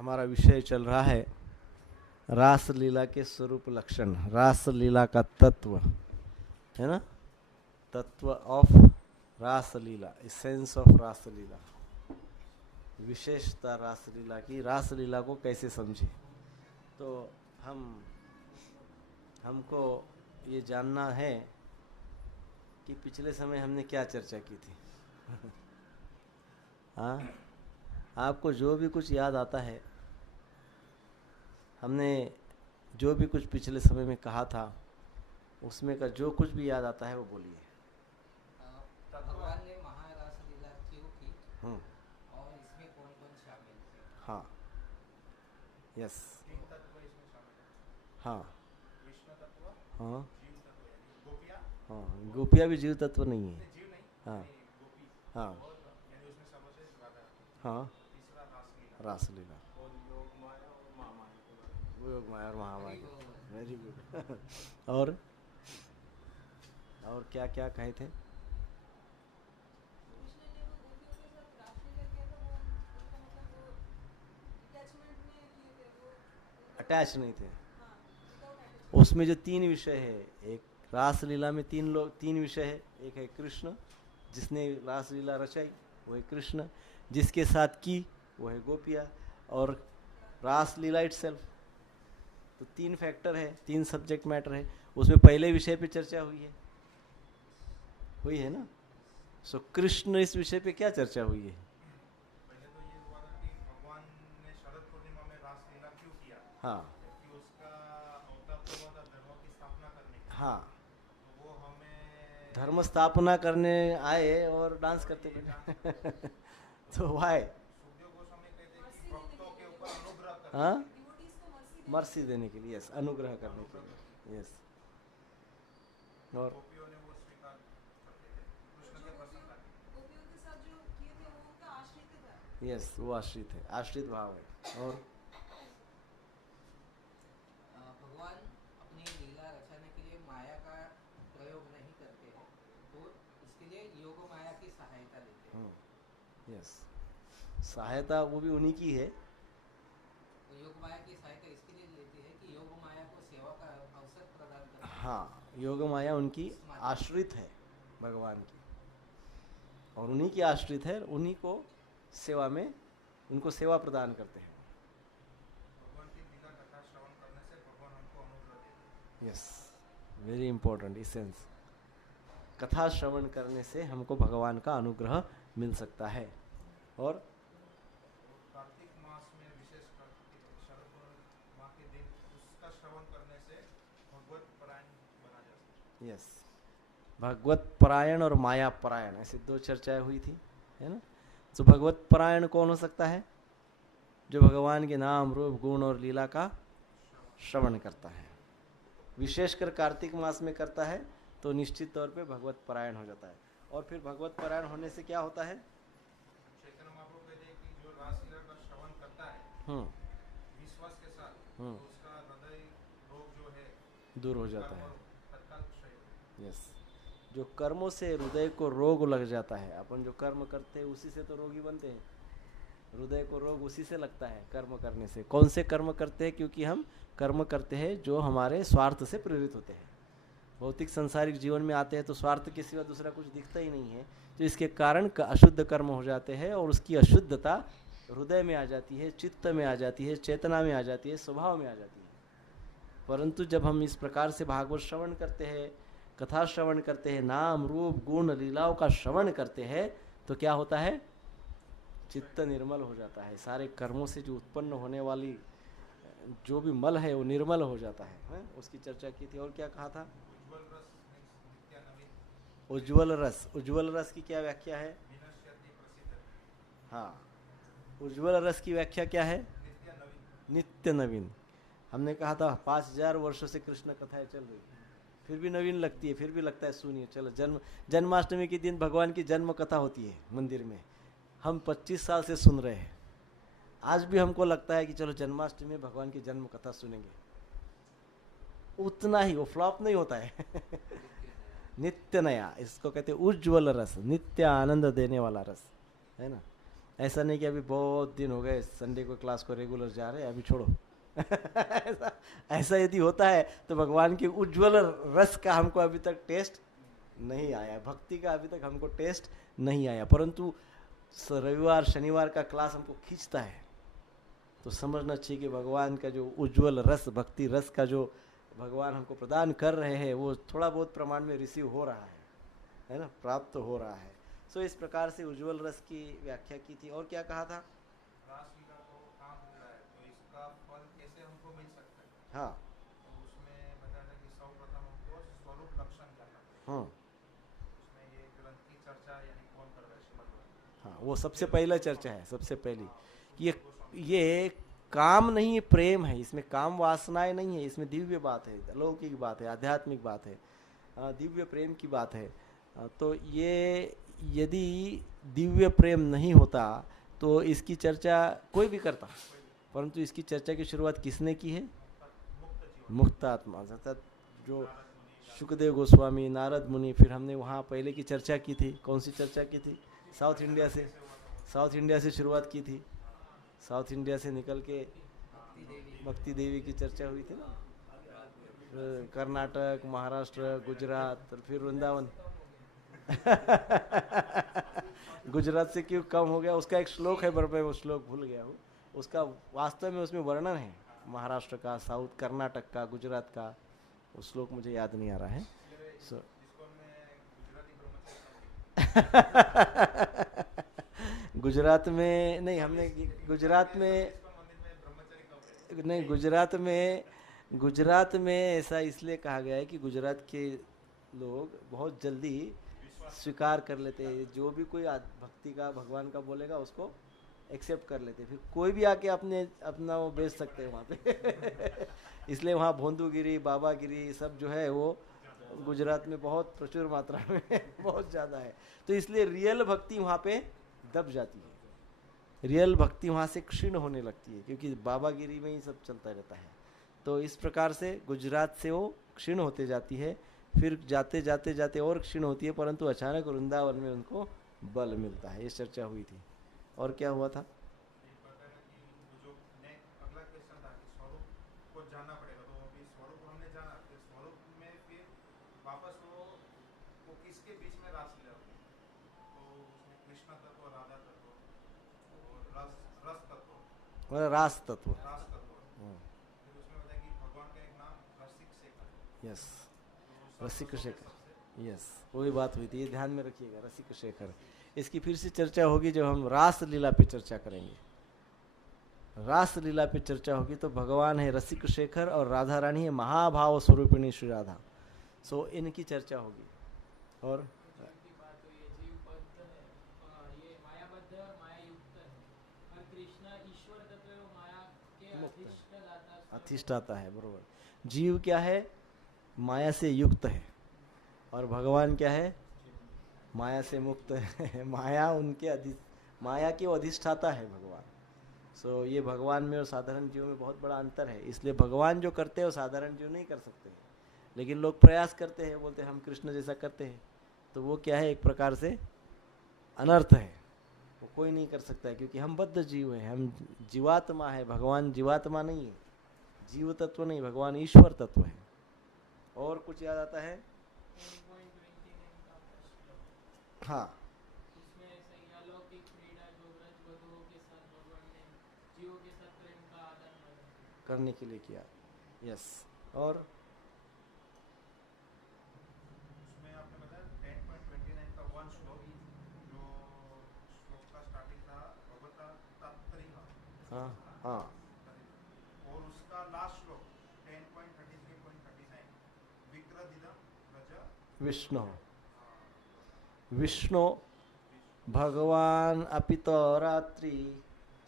हमारा विषय चल रहा है रास लीला के स्वरूप लक्षण, रास लीला का तत्व है ना, तत्व ऑफ रास लीला, एसेंस ऑफ रास लीला, विशेषता रास लीला की, रास लीला को कैसे समझे। तो हमको ये जानना है कि पिछले समय हमने क्या चर्चा की थी। हाँ, आपको जो भी कुछ याद आता है, हमने जो भी कुछ पिछले समय में कहा था उसमें का जो कुछ भी याद आता है वो बोलिए। भगवान ने महारास लीला क्यों की और इसमें कौन कौन शामिल थे? हाँ, यस, तीन तत्व इसमें शामिल है। हाँ, विष्णु तत्व, हाँ, जीव तत्व यानी गोपियाँ। हाँ, गोपियाँ भी जीव तत्व नहीं है। जीव नहीं, हाँ, यानी गोपी। हाँ, और यानी उसमें सर्वश्रेष्ठ राधा। हाँ, तीसरा रासलीला। रासलीला, और योग माया और महामाया। योग माया और महामाया। Very good. और क्या क्या कहे थे? अटैच नहीं थे। उसमें जो तीन विषय है, एक रासलीला में तीन विषय है। एक है कृष्ण, जिसने रासलीला रचाई वो है कृष्ण, जिसके साथ की वो है गोपिया, और रासलीला इटसेल्फ। तो तीन फैक्टर है, तीन सब्जेक्ट मैटर है। उसमें पहले विषय पे चर्चा हुई है ना। सो कृष्ण, इस विषय पे क्या चर्चा हुई है? पहले तो ये हुआ था कि भगवान ने शरद पूर्णिमा में रासलीला क्यों किया। हाँ, कि उसका अवतार तो हुआ था धर्म की स्थापना करने के लिए। हाँ, तो वो हमें धर्म स्थापना करने आए और डांस करते थे। तो वाई? सुखदेव गोस्वामी कहते हैं कि भक्तों के ऊपर अनुग्रह करने हाँ, के लिए। मर्सी देने के लिए, यस, अनुग्रह करने के लिए, यस। और गोपियों ने वो स्वीकार करते थे कृष्ण के प्रसन्नता के लिए। गोपियों के साथ जो किए थे वो उनका आश्रित था। यस, वो आश्रित है, आश्रित भाव है। और भगवान अपनी लीला रचाने के लिए माया का प्रयोग नहीं करते हैं, तो इसके लिए योग माया की सहायता लेते हैं। यस, सहायता वो भी उन्हीं की है। तो योग माया की सहायता इसके लिए लेते हैं कि योग माया को सेवा का अवसर प्रदान करते हैं। हाँ, योग माया उनकी आश्रित है भगवान की, और उन्हीं की आश्रित है, उन्हीं को सेवा में, उनको सेवा प्रदान करते हैं। भगवान की लीला कथा श्रवण करने से भगवान हमको अनुग्रह देते हैं। Yes, very important essence. कथा श्रवण करने से हमको भगवान का अनुग्रह मिल सकता है। और कार्तिक मास में विशेषकर शरद पूर्णिमा के दिन उसका श्रवण करने से भगवत परायण बना जा सकता है। यस, भगवत परायण और माया परायण, ऐसे दो चर्चाएं हुई थी, है ना। तो भगवत परायण कौन हो सकता है? जो भगवान के नाम, रूप, गुण और लीला का श्रवण करता है, विशेषकर कार्तिक मास में करता है, तो निश्चित तौर पे भगवत परायण हो जाता है। और फिर भगवत परायण होने से क्या होता है? चैतन्य महाप्रभु कहते हैं कि जो रासलीला का श्रवण करता है विश्वास के साथ, तो उसका हृदय रोग जो है दूर हो जाता है। तत्काल क्षय होता है। यस, जो कर्मों से हृदय को रोग लग जाता है, अपन जो कर्म करते हैं उसी से तो रोगी बनते हैं। हृदय को रोग उसी से लगता है, कर्म करने से। कौन से कर्म करते हैं? क्योंकि हम कर्म करते हैं जो हमारे स्वार्थ से प्रेरित होते हैं। भौतिक संसारिक जीवन में आते हैं तो स्वार्थ के सिवा दूसरा कुछ दिखता ही नहीं है, तो इसके कारण अशुद्ध कर्म हो जाते हैं, और उसकी अशुद्धता हृदय में आ जाती है, चित्त में आ जाती है, चेतना में आ जाती है, स्वभाव में आ जाती है। परंतु जब हम इस प्रकार से भागवत श्रवण करते हैं, कथा श्रवण करते हैं, नाम, रूप, गुण, लीलाओं का श्रवण करते हैं, तो क्या होता है? चित्त निर्मल हो जाता है। सारे कर्मों से जो उत्पन्न होने वाली जो भी मल है वो निर्मल हो जाता है? उसकी चर्चा की थी। और क्या कहा था? उज्ज्वल रस नित्य नवीन। उज्ज्वल रस, उज्ज्वल रस की क्या व्याख्या है? विनश्यति प्रसिद्ध। हाँ, उज्ज्वल रस की व्याख्या क्या है? नित्य नवीन। नित्य नवीन। हमने कहा था 5000 वर्षों से कृष्ण कथाएं चल रही, फिर भी नवीन लगती है, फिर भी लगता है सुनिए चलो। जन्माष्टमी के दिन भगवान की जन्म कथा होती है मंदिर में, हम 25 साल से सुन रहे हैं। आज भी हमको लगता है कि चलो जन्माष्टमी में भगवान की जन्म कथा सुनेंगे। उतना ही, वो फ्लॉप नहीं होता है। नित्य नया, इसको कहते हैं उज्ज्वल रस, नित्य आनंद देने वाला रस, है ना। ऐसा नहीं कि अभी बहुत दिन हो गए संडे को क्लास को रेगुलर जा रहे हैं अभी छोड़ो। ऐसा यदि होता है तो भगवान के उज्ज्वल रस का हमको अभी तक टेस्ट नहीं आया, भक्ति का अभी तक हमको टेस्ट नहीं आया। परंतु रविवार शनिवार का क्लास हमको खींचता है तो समझना चाहिए कि भगवान का जो उज्ज्वल रस, भक्ति रस का जो भगवान हमको प्रदान कर रहे हैं वो थोड़ा बहुत प्रमाण में रिसीव हो रहा है ना, प्राप्त हो रहा है। सो इस प्रकार से उज्ज्वल रस की व्याख्या की थी। और क्या कहा था? रासलीला को काम हो रहा है तो इसका फल कैसे हमको मिल सकता है? हाँ, तो उसमें बताया था कि सर्वप्रथम हमको स्वरूप लक्षण जानना पड़ेगा। हाँ, उसमें ये ग्रंथ की चर्चा यानी कौन कर रहा है, श्रीमद् भागवत। हाँ, वो सबसे पहला चर्चा है, सबसे पहली कि ये काम नहीं है, प्रेम है। इसमें काम वासनाएं नहीं है, इसमें दिव्य बात है, अलौकिक बात है, आध्यात्मिक बात है, दिव्य प्रेम की बात है। तो ये यदि दिव्य प्रेम नहीं होता तो इसकी चर्चा कोई भी करता, परंतु इसकी चर्चा की शुरुआत किसने की है? मुक्त आत्मा, अर्थात जो शुकदेव गोस्वामी, नारद मुनि। फिर हमने वहाँ पहले की चर्चा की थी। कौन सी चर्चा की थी? साउथ इंडिया से शुरुआत की थी। साउथ इंडिया से निकल के भक्ति देवी की चर्चा हुई थी ना, कर्नाटक, महाराष्ट्र, गुजरात और फिर वृंदावन। गुजरात से क्यों कम हो गया? उसका एक श्लोक है, पर मैं वो श्लोक भूल गया हूँ। उसका वास्तव में उसमें वर्णन है महाराष्ट्र का, साउथ, कर्नाटक का, गुजरात का। वो श्लोक मुझे याद नहीं आ रहा है। गुजरात में नहीं, हमने गुजरात में नहीं, गुजरात में ऐसा इसलिए कहा गया है कि गुजरात के लोग बहुत जल्दी स्वीकार कर लेते हैं। जो भी कोई भक्ति का, भगवान का बोलेगा उसको एक्सेप्ट कर लेते हैं। फिर कोई भी आके अपना वो बेच सकते हैं वहाँ पे। इसलिए वहाँ भोंदूगिरी, बाबागिरी सब जो है वो गुजरात में बहुत प्रचुर मात्रा में बहुत ज़्यादा है। तो इसलिए रियल भक्ति वहाँ पे दब जाती है, रियल भक्ति वहाँ से क्षीण होने लगती है, क्योंकि बाबागिरी में ही सब चलता रहता है। तो इस प्रकार से गुजरात से वो क्षीण होते जाती है, फिर जाते जाते जाते और क्षीण होती है, परंतु अचानक वृंदावन में उनको बल मिलता है। ये चर्चा हुई थी। और क्या हुआ था? रास तत्व। यस, रसिक शेखर। यस, वही बात हुई थी, ये ध्यान में रखिएगा, रसिक शेखर। इसकी फिर से चर्चा होगी जब हम रास लीला पे चर्चा करेंगे। रास लीला पे चर्चा होगी तो भगवान है रसिक शेखर और राधा रानी है महाभाव स्वरूपिणी श्री राधा। सो इनकी चर्चा होगी। और अधिष्ठाता है, बरोबर। जीव क्या है? माया से युक्त है, और भगवान क्या है? माया से मुक्त है। माया के अधिष्ठाता है भगवान। सो ये भगवान में और साधारण जीव में बहुत बड़ा अंतर है। इसलिए भगवान जो करते हैं वो साधारण जीव नहीं कर सकते, लेकिन लोग प्रयास करते हैं, बोलते हैं हम कृष्ण जैसा करते हैं। तो वो क्या है? एक प्रकार से अनर्थ है, वो कोई नहीं कर सकता है, क्योंकि हम बद्ध जीव हैं, हम जीवात्मा है। भगवान जीवात्मा नहीं है, जीव तत्व नहीं, भगवान ईश्वर तत्व है। और कुछ याद आता है? हाँ, करने के लिए किया। यस। और उसमें आपने बताया 10.29 का वन श्लोक, जो श्लोक का स्टार्टिंग था भगवता तात्पर्य। हाँ, हाँ, और उसका लास्ट श्लोक 10.33.39 विक्रदिदं रज विष्णु। विष्णु भगवान अपितो रात्रि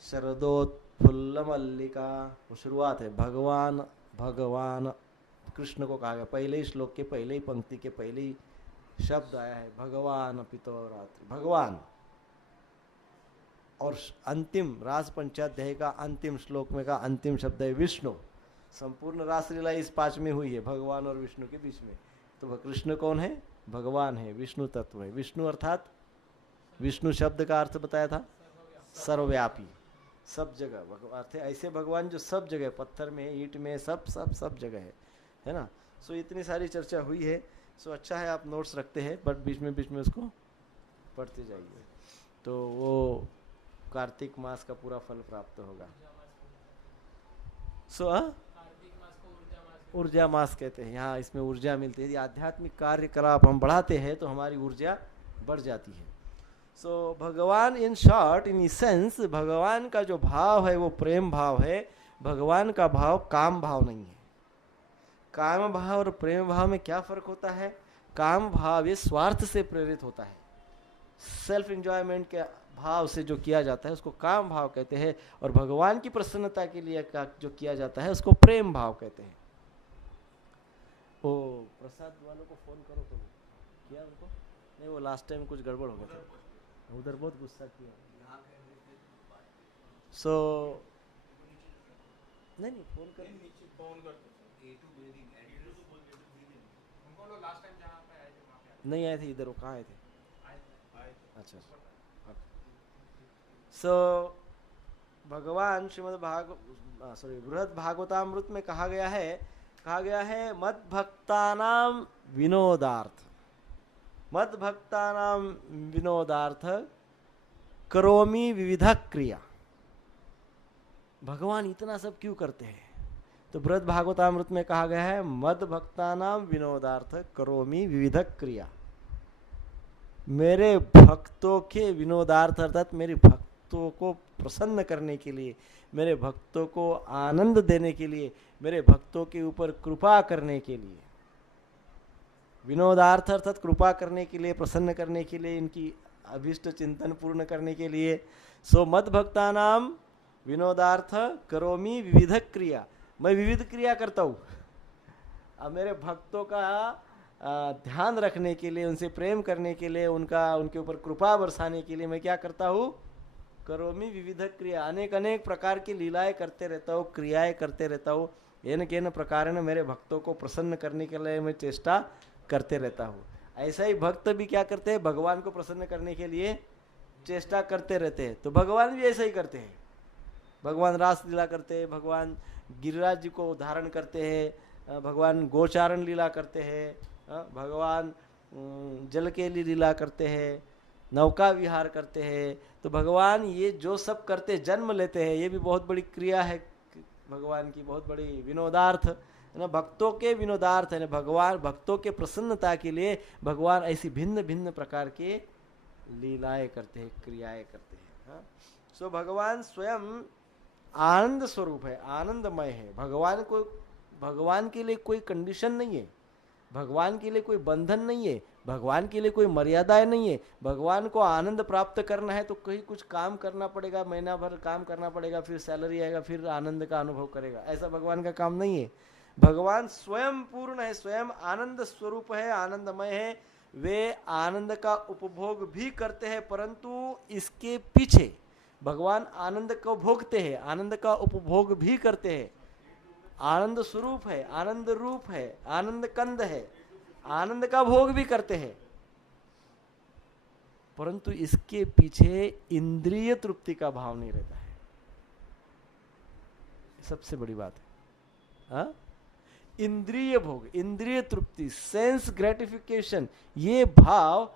शरदोत्फुल्ल मल्लिका। वो शुरुआत है, भगवान कृष्ण को कहा गया। पहले ही श्लोक के पहले ही पंक्ति के पहले ही शब्द आया है भगवान अपितो रात्रि, भगवान। और अंतिम रास पंचाध्याय का अंतिम श्लोक में का अंतिम शब्द है विष्णु। संपूर्ण रासलीला इस पांच में हुई है, भगवान और विष्णु के बीच में। तो कृष्ण कौन है? भगवान है, विष्णु तत्व है। विष्णु अर्थात, विष्णु शब्द का अर्थ बताया था सर्वव्यापी, सब जगह भगवान थे। ऐसे भगवान जो सब जगह, पत्थर में, ईंट में, सब जगह है ना। सो इतनी सारी चर्चा हुई है। सो अच्छा है आप नोट्स रखते हैं, बट बीच में उसको पढ़ते जाइए, तो वो कार्तिक मास का पूरा फल प्राप्त होगा। सो ऊर्जा मास कहते हैं यहाँ, इसमें ऊर्जा मिलती है। यदि आध्यात्मिक कार्यकलाप हम बढ़ाते हैं तो हमारी ऊर्जा बढ़ जाती है। सो भगवान, इन शॉर्ट, इन इसेंस, भगवान का जो भाव है वो प्रेम भाव है। भगवान का भाव काम भाव नहीं है। काम भाव और प्रेम भाव में क्या फर्क होता है? काम भाव ये स्वार्थ से प्रेरित होता है, सेल्फ एंजॉयमेंट के भाव से जो किया जाता है उसको काम भाव कहते हैं, और भगवान की प्रसन्नता के लिए जो किया जाता है उसको प्रेम भाव कहते हैं। ओ प्रसाद वालों को फोन करो, तो किया उनको? नहीं, वो लास्ट टाइम कुछ गड़बड़ हो गया था, उधर बहुत गुस्सा किया। सो नहीं फोन कर, नहीं आए थे इधर, वो कहाँ आए थे? अच्छा। सो भगवान बृहद भागवतामृत में कहा गया है मद भक्तानाम विनोदार्थ, मद भक्तानाम विनोदार्थ करोमि विविध क्रिया। भगवान इतना सब क्यों करते हैं? तो बृहद भागवतामृत में कहा गया है मद भक्तानाम विनोदार्थ करोमि विविध क्रिया। मेरे भक्तों के विनोदार्थ अर्थात मेरे भक्तों को प्रसन्न करने के लिए, मेरे भक्तों को आनंद देने के लिए, मेरे भक्तों के ऊपर कृपा करने के लिए। विनोदार्थ अर्थात कृपा करने के लिए, प्रसन्न करने के लिए, इनकी अभिष्ट चिंतन पूर्ण करने के लिए। सो मद भक्तानाम विनोदार्थ करोमि विविध क्रिया। मैं विविध क्रिया करता हूँ। अब मेरे भक्तों का ध्यान रखने के लिए, उनसे प्रेम करने के लिए, उनके ऊपर कृपा बरसाने के लिए मैं क्या करता हूँ? करोमि विविध क्रिया, अनेक प्रकार की लीलाएं करते रहता हूँ, क्रियाएं करते रहता हूँ। येन केन प्रकार ने मेरे भक्तों को प्रसन्न करने के लिए मैं चेष्टा करते रहता हूँ। ऐसा ही भक्त भी क्या करते हैं? भगवान को प्रसन्न करने के लिए चेष्टा करते रहते हैं। तो भगवान भी ऐसा ही करते हैं। भगवान रास लीला करते हैं, भगवान गिरिराज जी को धारण करते हैं, भगवान गोचारण लीला करते हैं, भगवान जल के लिए लीला करते हैं, नौका विहार करते हैं। तो भगवान ये जो सब करते, जन्म लेते हैं, ये भी बहुत बड़ी क्रिया है भगवान की, बहुत बड़ी विनोदार्थ है ना, भक्तों के विनोदार्थ है ना। भगवान भक्तों के प्रसन्नता के लिए भगवान ऐसी भिन्न भिन्न प्रकार के लीलाएं करते हैं, क्रियाएं करते हैं। सो भगवान स्वयं आनंद स्वरूप है, आनंदमय है। भगवान के लिए कोई कंडीशन नहीं है, भगवान के लिए कोई बंधन नहीं है, भगवान के लिए कोई मर्यादाएं नहीं है। भगवान को आनंद प्राप्त करना है तो कहीं कुछ काम करना पड़ेगा, महीना भर काम करना पड़ेगा, फिर सैलरी आएगा, फिर आनंद का अनुभव करेगा। ऐसा भगवान का काम नहीं है। भगवान स्वयं पूर्ण है, स्वयं आनंद स्वरूप है, आनंदमय है। वे आनंद का उपभोग भी करते हैं, परंतु इसके पीछे भगवान आनंद को भोगते हैं, आनंद का उपभोग भी करते हैं। आनंद स्वरूप है, आनंद रूप है, आनंद कंद है, आनंद का भोग भी करते हैं, परंतु इसके पीछे इंद्रिय तृप्ति का भाव नहीं रहता है। सबसे बड़ी बात है। हाँ, इंद्रिय भोग, इंद्रिय तृप्ति, सेंस ग्रेटिफिकेशन, ये भाव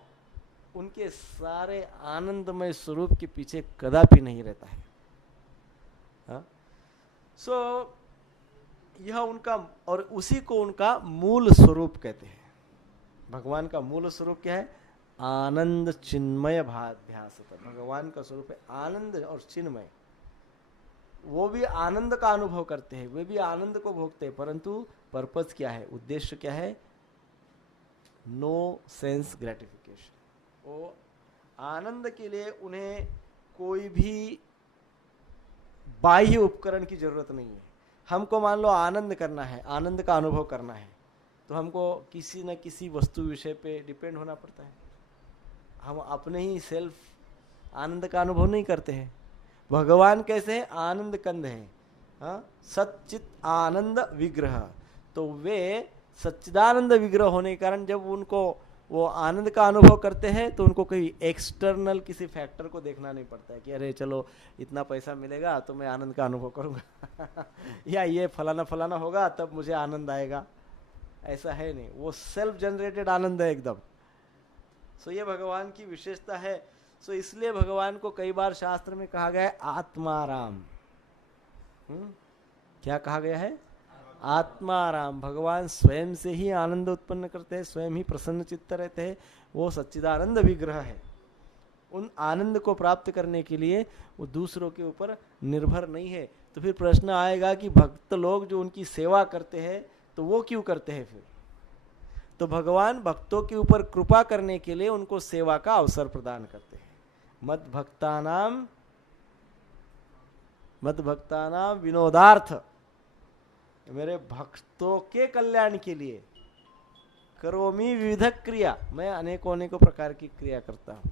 उनके सारे आनंदमय स्वरूप के पीछे कदापि नहीं रहता है। हाँ, सो यह उनका, और उसी को उनका मूल स्वरूप कहते हैं। भगवान का मूल स्वरूप क्या है? आनंद चिन्मय भाध्यास। भगवान का स्वरूप है आनंद और चिन्मय। वो भी आनंद का अनुभव करते हैं, वे भी आनंद को भोगते हैं, परंतु पर्पस क्या है, उद्देश्य क्या है? No sense gratification. वो आनंद के लिए उन्हें कोई भी बाह्य उपकरण की जरूरत नहीं है। हमको मान लो आनंद करना है, आनंद का अनुभव करना है, तो हमको किसी न किसी वस्तु विषय पे डिपेंड होना पड़ता है। हम अपने ही सेल्फ आनंद का अनुभव नहीं करते हैं। भगवान कैसे है? आनंद कंद है, हाँ, सच्चित आनंद विग्रह। तो वे सच्चिदानंद विग्रह होने के कारण जब उनको वो आनंद का अनुभव करते हैं तो उनको कोई एक्सटर्नल किसी फैक्टर को देखना नहीं पड़ता है कि अरे चलो इतना पैसा मिलेगा तो मैं आनंद का अनुभव करूँगा या ये फलाना फलाना होगा तब मुझे आनंद आएगा, ऐसा है नहीं, वो सेल्फ जनरेटेड आनंद है एकदम। सो ये भगवान की विशेषता है। सो इसलिए भगवान को कई बार शास्त्र में कहा गया है आत्माराम। क्या कहा गया है? आत्माराम। भगवान स्वयं से ही आनंद उत्पन्न करते हैं, स्वयं ही प्रसन्न चित्त रहते हैं, वो सच्चिदानंद विग्रह है। उन आनंद को प्राप्त करने के लिए वो दूसरों के ऊपर निर्भर नहीं है। तो फिर प्रश्न आएगा कि भक्त लोग जो उनकी सेवा करते हैं तो वो क्यों करते हैं फिर? तो भगवान भक्तों के ऊपर कृपा करने के लिए उनको सेवा का अवसर प्रदान करते हैं। मद भक्तानाम विनोदार्थ, मेरे भक्तों के कल्याण के लिए करोमि विविध क्रिया, मैं अनेकों प्रकार की क्रिया करता हूँ।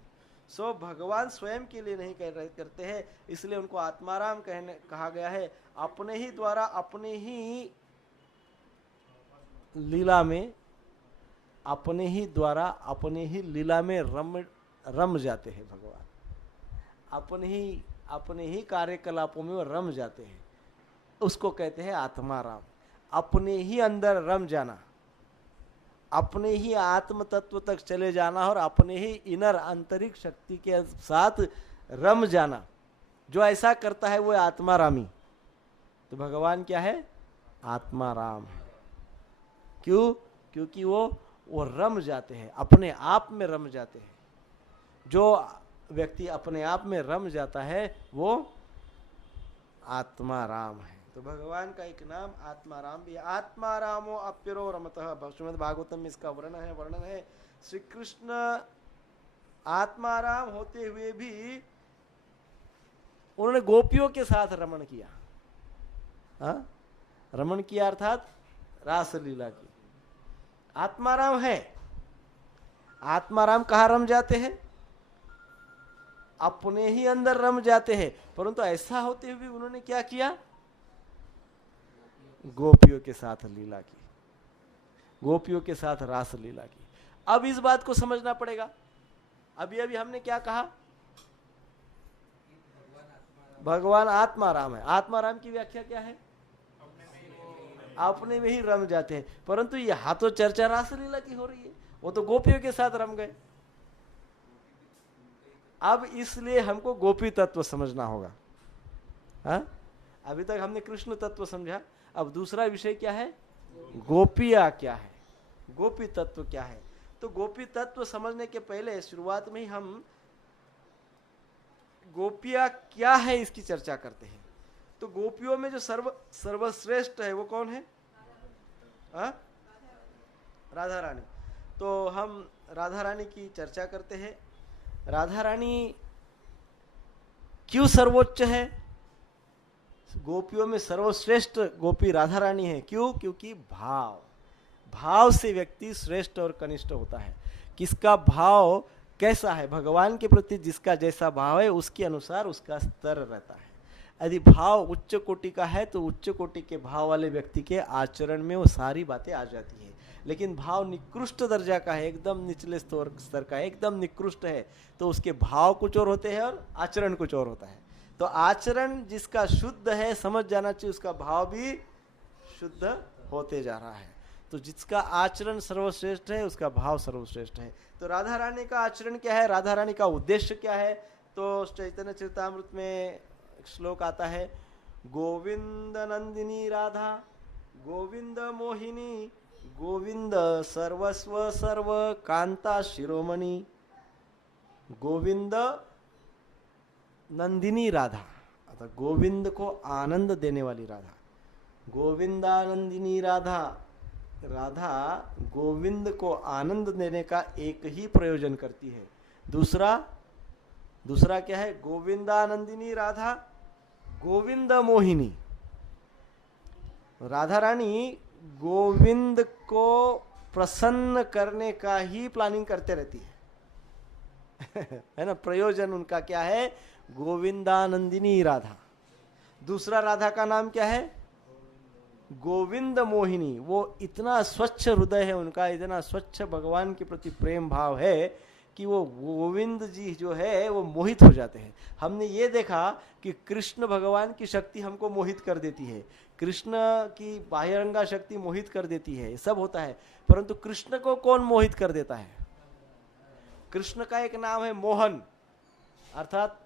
सो भगवान स्वयं के लिए नहीं करते हैं, इसलिए उनको आत्माराम कहा गया है। अपने ही द्वारा अपने ही लीला में, अपने ही द्वारा अपने ही लीला में रम जाते हैं भगवान। अपने ही कार्यकलापों में वो रम जाते हैं, उसको कहते हैं आत्माराम। अपने ही अंदर रम जाना, अपने ही आत्म तत्व तक चले जाना और अपने ही इनर आंतरिक शक्ति के साथ रम जाना, जो ऐसा करता है वो आत्मारामी। तो भगवान क्या है? आत्माराम है। क्यों? क्योंकि वो रम जाते हैं, अपने आप में रम जाते हैं। जो व्यक्ति अपने आप में रम जाता है वो आत्माराम है। तो भगवान का एक नाम आत्माराम भी है। आत्मारामो अप्यरो रमतः, श्रीमद् भागवतम में इसका वर्णन है। श्री कृष्ण आत्माराम होते हुए भी उन्होंने गोपियों के साथ रमण किया। रमण किया अर्थात रासलीला की। आत्माराम है। आत्माराम कहाँ रम जाते हैं? अपने ही अंदर रम जाते हैं। परंतु ऐसा होते हुए उन्होंने क्या किया? गोपियों के साथ लीला की, गोपियों के साथ रास लीला की। अब इस बात को समझना पड़ेगा। अभी हमने क्या कहा? भगवान आत्माराम है। आत्माराम की व्याख्या क्या है? अपने में ही रम जाते हैं। परंतु यहाँ तो चर्चा रास लीला की हो रही है, वो तो गोपियों के साथ रम गए। अब इसलिए हमको गोपी तत्व समझना होगा। अभी तक हमने कृष्ण तत्व समझा, अब दूसरा विषय क्या है? गोपिया क्या है, गोपी तत्व क्या है। तो गोपी तत्व समझने के पहले शुरुआत में ही हम गोपिया क्या है इसकी चर्चा करते हैं। तो गोपियों में जो सर्वश्रेष्ठ है वो कौन है? राधा रानी। तो हम राधा रानी की चर्चा करते हैं। राधा रानी क्यों सर्वोच्च है? गोपियों में सर्वश्रेष्ठ गोपी राधा रानी है। क्यों? क्योंकि भाव से व्यक्ति श्रेष्ठ और कनिष्ठ होता है। किसका भाव कैसा है? भगवान के प्रति जिसका जैसा भाव है उसके अनुसार उसका स्तर रहता है। यदि भाव उच्च कोटि का है तो उच्च कोटि के भाव वाले व्यक्ति के आचरण में वो सारी बातें आ जाती है। लेकिन भाव निकृष्ट दर्जा का है, एकदम निचले स्तर का है, एकदम निकृष्ट है, तो उसके भाव कुछ और होते हैं और आचरण कुछ और होता है। तो आचरण जिसका शुद्ध है, समझ जाना चाहिए उसका भाव भी शुद्ध होते जा रहा है। तो जिसका आचरण सर्वश्रेष्ठ है उसका भाव सर्वश्रेष्ठ है। तो राधा रानी का आचरण क्या है? राधा रानी का उद्देश्य क्या है? तो चैतन्य चरितामृत में श्लोक आता है, गोविंद नंदिनी राधा गोविंद मोहिनी गोविंद सर्वस्व सर्व कांता शिरोमणि। गोविंद नंदिनी राधा, अर्थात गोविंद को आनंद देने वाली राधा। गोविंदानंदिनी राधा, राधा गोविंद को आनंद देने का एक ही प्रयोजन करती है। दूसरा क्या है? गोविंदानंदिनी राधा गोविंद मोहिनी। राधा रानी गोविंद को प्रसन्न करने का ही प्लानिंग करते रहती है है ना? प्रयोजन उनका क्या है? गोविंदानंदिनी राधा। दूसरा राधा का नाम क्या है? गोविंद मोहिनी, वो इतना स्वच्छ हृदय है उनका, इतना स्वच्छ भगवान के प्रति प्रेम भाव है कि वो गोविंद जी जो है वो मोहित हो जाते हैं। हमने ये देखा कि कृष्ण भगवान की शक्ति हमको मोहित कर देती है, कृष्ण की बाह्यरंगा शक्ति मोहित कर देती है, ये सब होता है, परंतु कृष्ण को कौन मोहित कर देता है? कृष्ण का एक नाम है मोहन, अर्थात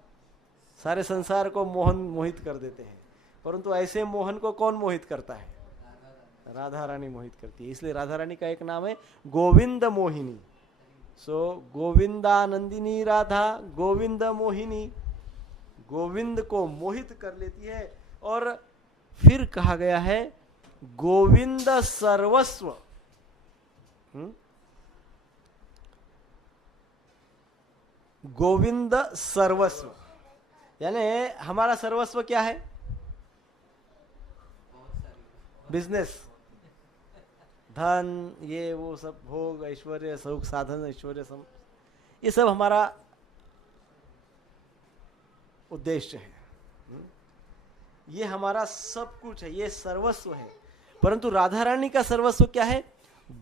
सारे संसार को मोहित कर देते हैं, परंतु ऐसे मोहन को कौन मोहित करता है? राधा रानी मोहित करती है। इसलिए राधा रानी का एक नाम है गोविंद मोहिनी। सो गोविंदानंदिनी राधा, गोविंद मोहिनी, गोविंद को मोहित कर लेती है। और फिर कहा गया है गोविंद सर्वस्व। गोविंद सर्वस्व यानी हमारा सर्वस्व क्या है? बिजनेस, धन, ये वो सब, भोग, ऐश्वर्य, सुख, साधन, ऐश्वर्य, ये सब हमारा उद्देश्य है, ये हमारा सब कुछ है, ये सर्वस्व है। परंतु राधा रानी का सर्वस्व क्या है?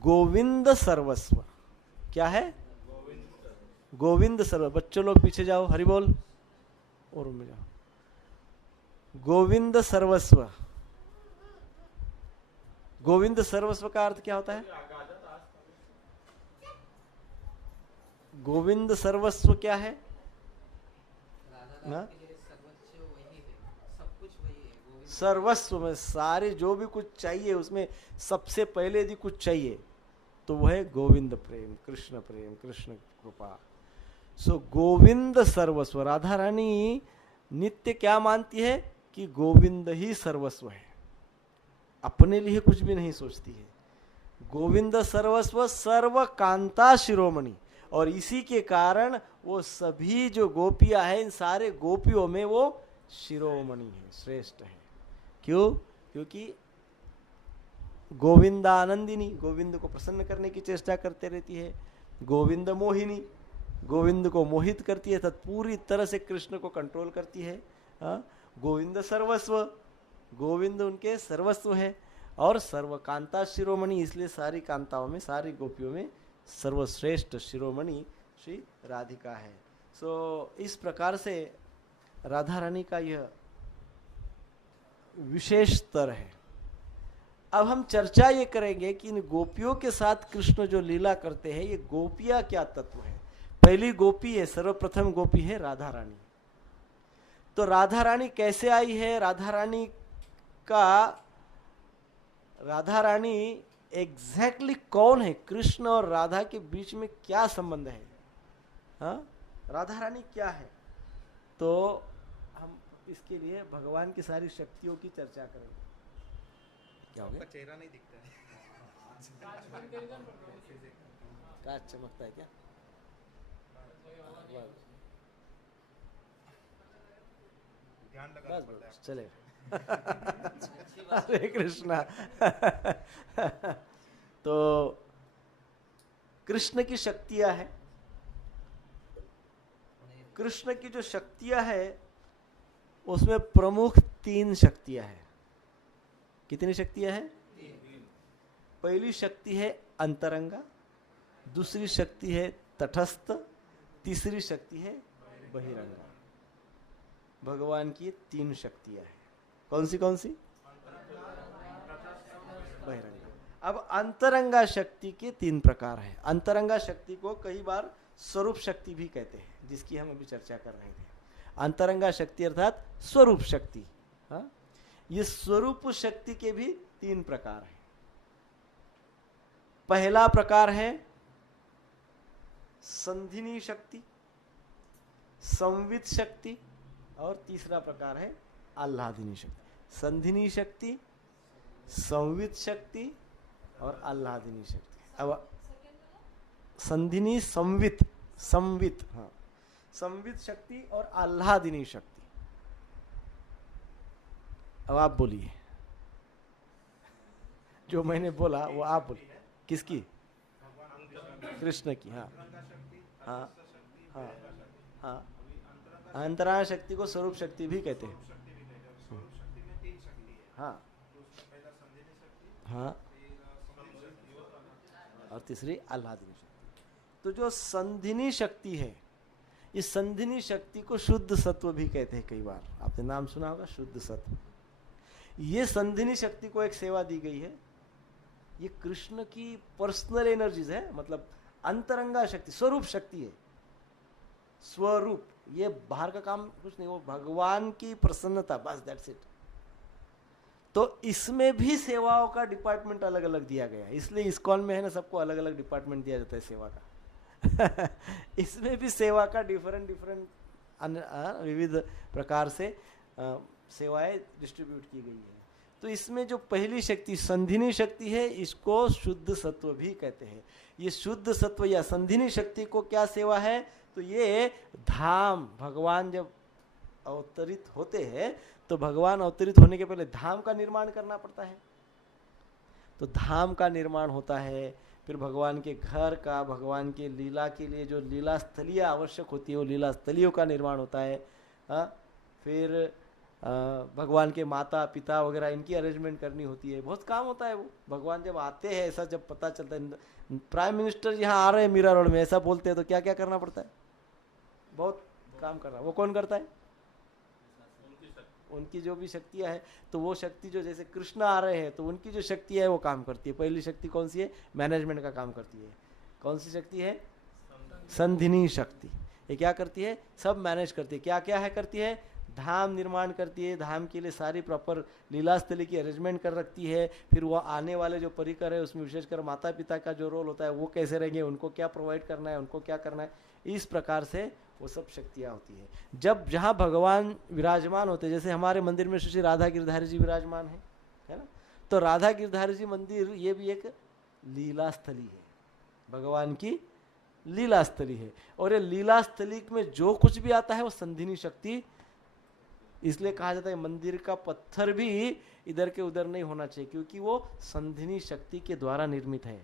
गोविंद सर्वस्व। क्या है? गोविंद सर्वस्व। बच्चों लोग पीछे जाओ, हरि बोल, और में जाओ। गोविंद सर्वस्व। गोविंद सर्वस्व का अर्थ क्या होता है? गोविंद सर्वस्व क्या है ना? सर्वस्व में सारे जो भी कुछ चाहिए उसमें सबसे पहले यदि कुछ चाहिए तो वह है गोविंद प्रेम, कृष्ण प्रेम, कृष्ण कृपा। सो गोविंद सर्वस्व। राधा रानी नित्य क्या मानती है कि गोविंद ही सर्वस्व है, अपने लिए कुछ भी नहीं सोचती है। गोविंद सर्वस्व, सर्व कांता शिरोमणि। और इसी के कारण वो सभी जो गोपियां हैं, इन सारे गोपियों में वो शिरोमणि है, श्रेष्ठ है। क्यों? क्योंकि गोविंदानंदिनी, गोविंद को प्रसन्न करने की चेष्टा करते रहती है। गोविंद मोहिनी, गोविंद को मोहित करती है, तथा पूरी तरह से कृष्ण को कंट्रोल करती है। गोविंद सर्वस्व, गोविंद उनके सर्वस्व है। और सर्वकांता शिरोमणि, इसलिए सारी कांताओं में, सारी गोपियों में सर्वश्रेष्ठ शिरोमणि श्री राधिका है। सो इस प्रकार से राधा रानी का यह विशेष स्तर है। अब हम चर्चा ये करेंगे कि इन गोपियों के साथ कृष्ण जो लीला करते हैं, ये गोपियां क्या तत्व है। पहली गोपी है, सर्वप्रथम गोपी है राधा रानी। तो राधा रानी कैसे आई है? राधा रानी एग्जैक्टली कौन है? कृष्ण और राधा के बीच में क्या संबंध है? राधा रानी क्या है? तो हम इसके लिए भगवान की सारी शक्तियों की चर्चा करेंगे। क्या हो गया? चेहरा नहीं दिखता है। कांच चमकता है क्या? ध्यान लगाना बस पड़ता है। बस चले। हरे कृष्णा। तो कृष्ण की शक्तियां हैं। कृष्ण की जो शक्तियां है उसमें प्रमुख 3 शक्तियां हैं। कितनी शक्तियां हैं? पहली शक्ति है अंतरंगा, दूसरी शक्ति है तटस्थ, तीसरी शक्ति है बहिरंगा। भगवान की 3 शक्तियां हैं। कौन सी? बहिरंगा। अब अंतरंगा शक्ति के 3 प्रकार हैं। अंतरंगा शक्ति को कई बार स्वरूप शक्ति भी कहते हैं, जिसकी हम अभी चर्चा कर रहे थे। अंतरंगा शक्ति अर्थात स्वरूप शक्ति। ये स्वरूप शक्ति के भी 3 प्रकार हैं। पहला प्रकार है संधिनी शक्ति, संवित शक्ति, और तीसरा प्रकार है आह्लादिनी शक्ति। संधिनी शक्ति, संवित शक्ति और आह्लादिनी शक्ति। अब संधिनी, संवित, संवित शक्ति और आह्लादिनी शक्ति। अब आप बोलिए, जो मैंने बोला वो आप बोलिए। किसकी? कृष्ण की। हाँ। अंतरांग शक्ति को स्वरूप शक्ति भी कहते हैं। हाँ। पहला संधिनी हाँ, और तीसरी आह्लादिनी शक्ति। तो जो संधिनी शक्ति है, इस संधिनी शक्ति को शुद्ध सत्व भी कहते हैं। कई बार आपने नाम सुना होगा, शुद्ध सत्व। ये संधिनी शक्ति को एक सेवा दी गई है। ये कृष्ण की पर्सनल एनर्जीज है, मतलब अंतरंगा शक्ति, स्वरूप शक्ति है, स्वरूप। ये बाहर का काम कुछ नहीं, वो भगवान की प्रसन्नता, बस दैट्स इट। तो इसमें भी सेवाओं का डिपार्टमेंट अलग अलग दिया गया है। इसलिए इस्कॉन में है ना, सबको अलग अलग डिपार्टमेंट दिया जाता है सेवा का। इसमें भी सेवा का डिफरेंट विविध प्रकार से सेवाएं डिस्ट्रीब्यूट की गई है। तो इसमें जो पहली शक्ति संधिनी शक्ति है, इसको शुद्ध सत्व भी कहते हैं। ये शुद्ध सत्व या संधिनी शक्ति को क्या सेवा है? तो ये धाम, भगवान जब अवतरित होते हैं तो भगवान अवतरित होने के पहले धाम का निर्माण करना पड़ता है। तो धाम का निर्माण होता है, फिर भगवान के घर का, भगवान के लीला के लिए जो लीला स्थलीय आवश्यक होती है वो लीला स्थलियों का निर्माण होता है। फिर भगवान के माता पिता वगैरह इनकी अरेंजमेंट करनी होती है, बहुत काम होता है। वो भगवान जब आते हैं, ऐसा जब पता चलता है प्राइम मिनिस्टर यहाँ आ रहे हैं मीरा रोड में, ऐसा बोलते हैं, तो क्या क्या करना पड़ता है? बहुत काम करना। वो कौन करता है? उनकी जो भी शक्तियाँ है, तो वो शक्ति जो, जैसे कृष्ण आ रहे हैं तो उनकी जो शक्ति है वो काम करती है। पहली शक्ति कौन सी है? मैनेजमेंट का काम करती है। कौन सी शक्ति है? संधिनी शक्ति। ये क्या करती है? सब मैनेज करती है। क्या क्या है करती है? धाम निर्माण करती है, धाम के लिए सारी प्रॉपर लीला स्थली की अरेंजमेंट कर रखती है। फिर वो आने वाले जो परिकर है उसमें विशेषकर माता पिता का जो रोल होता है वो कैसे रहेंगे, उनको क्या प्रोवाइड करना है, उनको क्या करना है, इस प्रकार से वो सब शक्तियाँ होती है। जब जहाँ भगवान विराजमान होते हैं, जैसे हमारे मंदिर में श्री राधा गिरधारी जी विराजमान है ना, तो राधा गिरधारी जी मंदिर ये भी एक लीला स्थली है, भगवान की लीला स्थली है। और ये लीला स्थली में जो कुछ भी आता है वो संधिनी शक्ति, इसलिए कहा जाता है मंदिर का पत्थर भी इधर के उधर नहीं होना चाहिए, क्योंकि वो संधिनी शक्ति के द्वारा निर्मित है।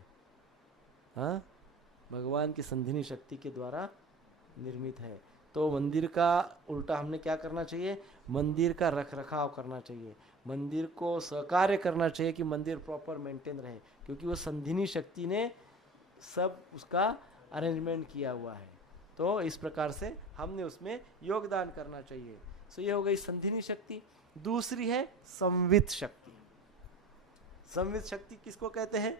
हाँ, भगवान की संधिनी शक्ति के द्वारा निर्मित है। तो मंदिर का उल्टा हमने क्या करना चाहिए? मंदिर का रख रखाव करना चाहिए, मंदिर को सहकार्य करना चाहिए कि मंदिर प्रॉपर मेंटेन रहे, क्योंकि वो संधिनी शक्ति ने सब उसका अरेंजमेंट किया हुआ है। तो इस प्रकार से हमने उसमें योगदान करना चाहिए। सो ये हो गई संधिनी शक्ति। दूसरी है संवित शक्ति। संवित शक्ति किसको कहते हैं?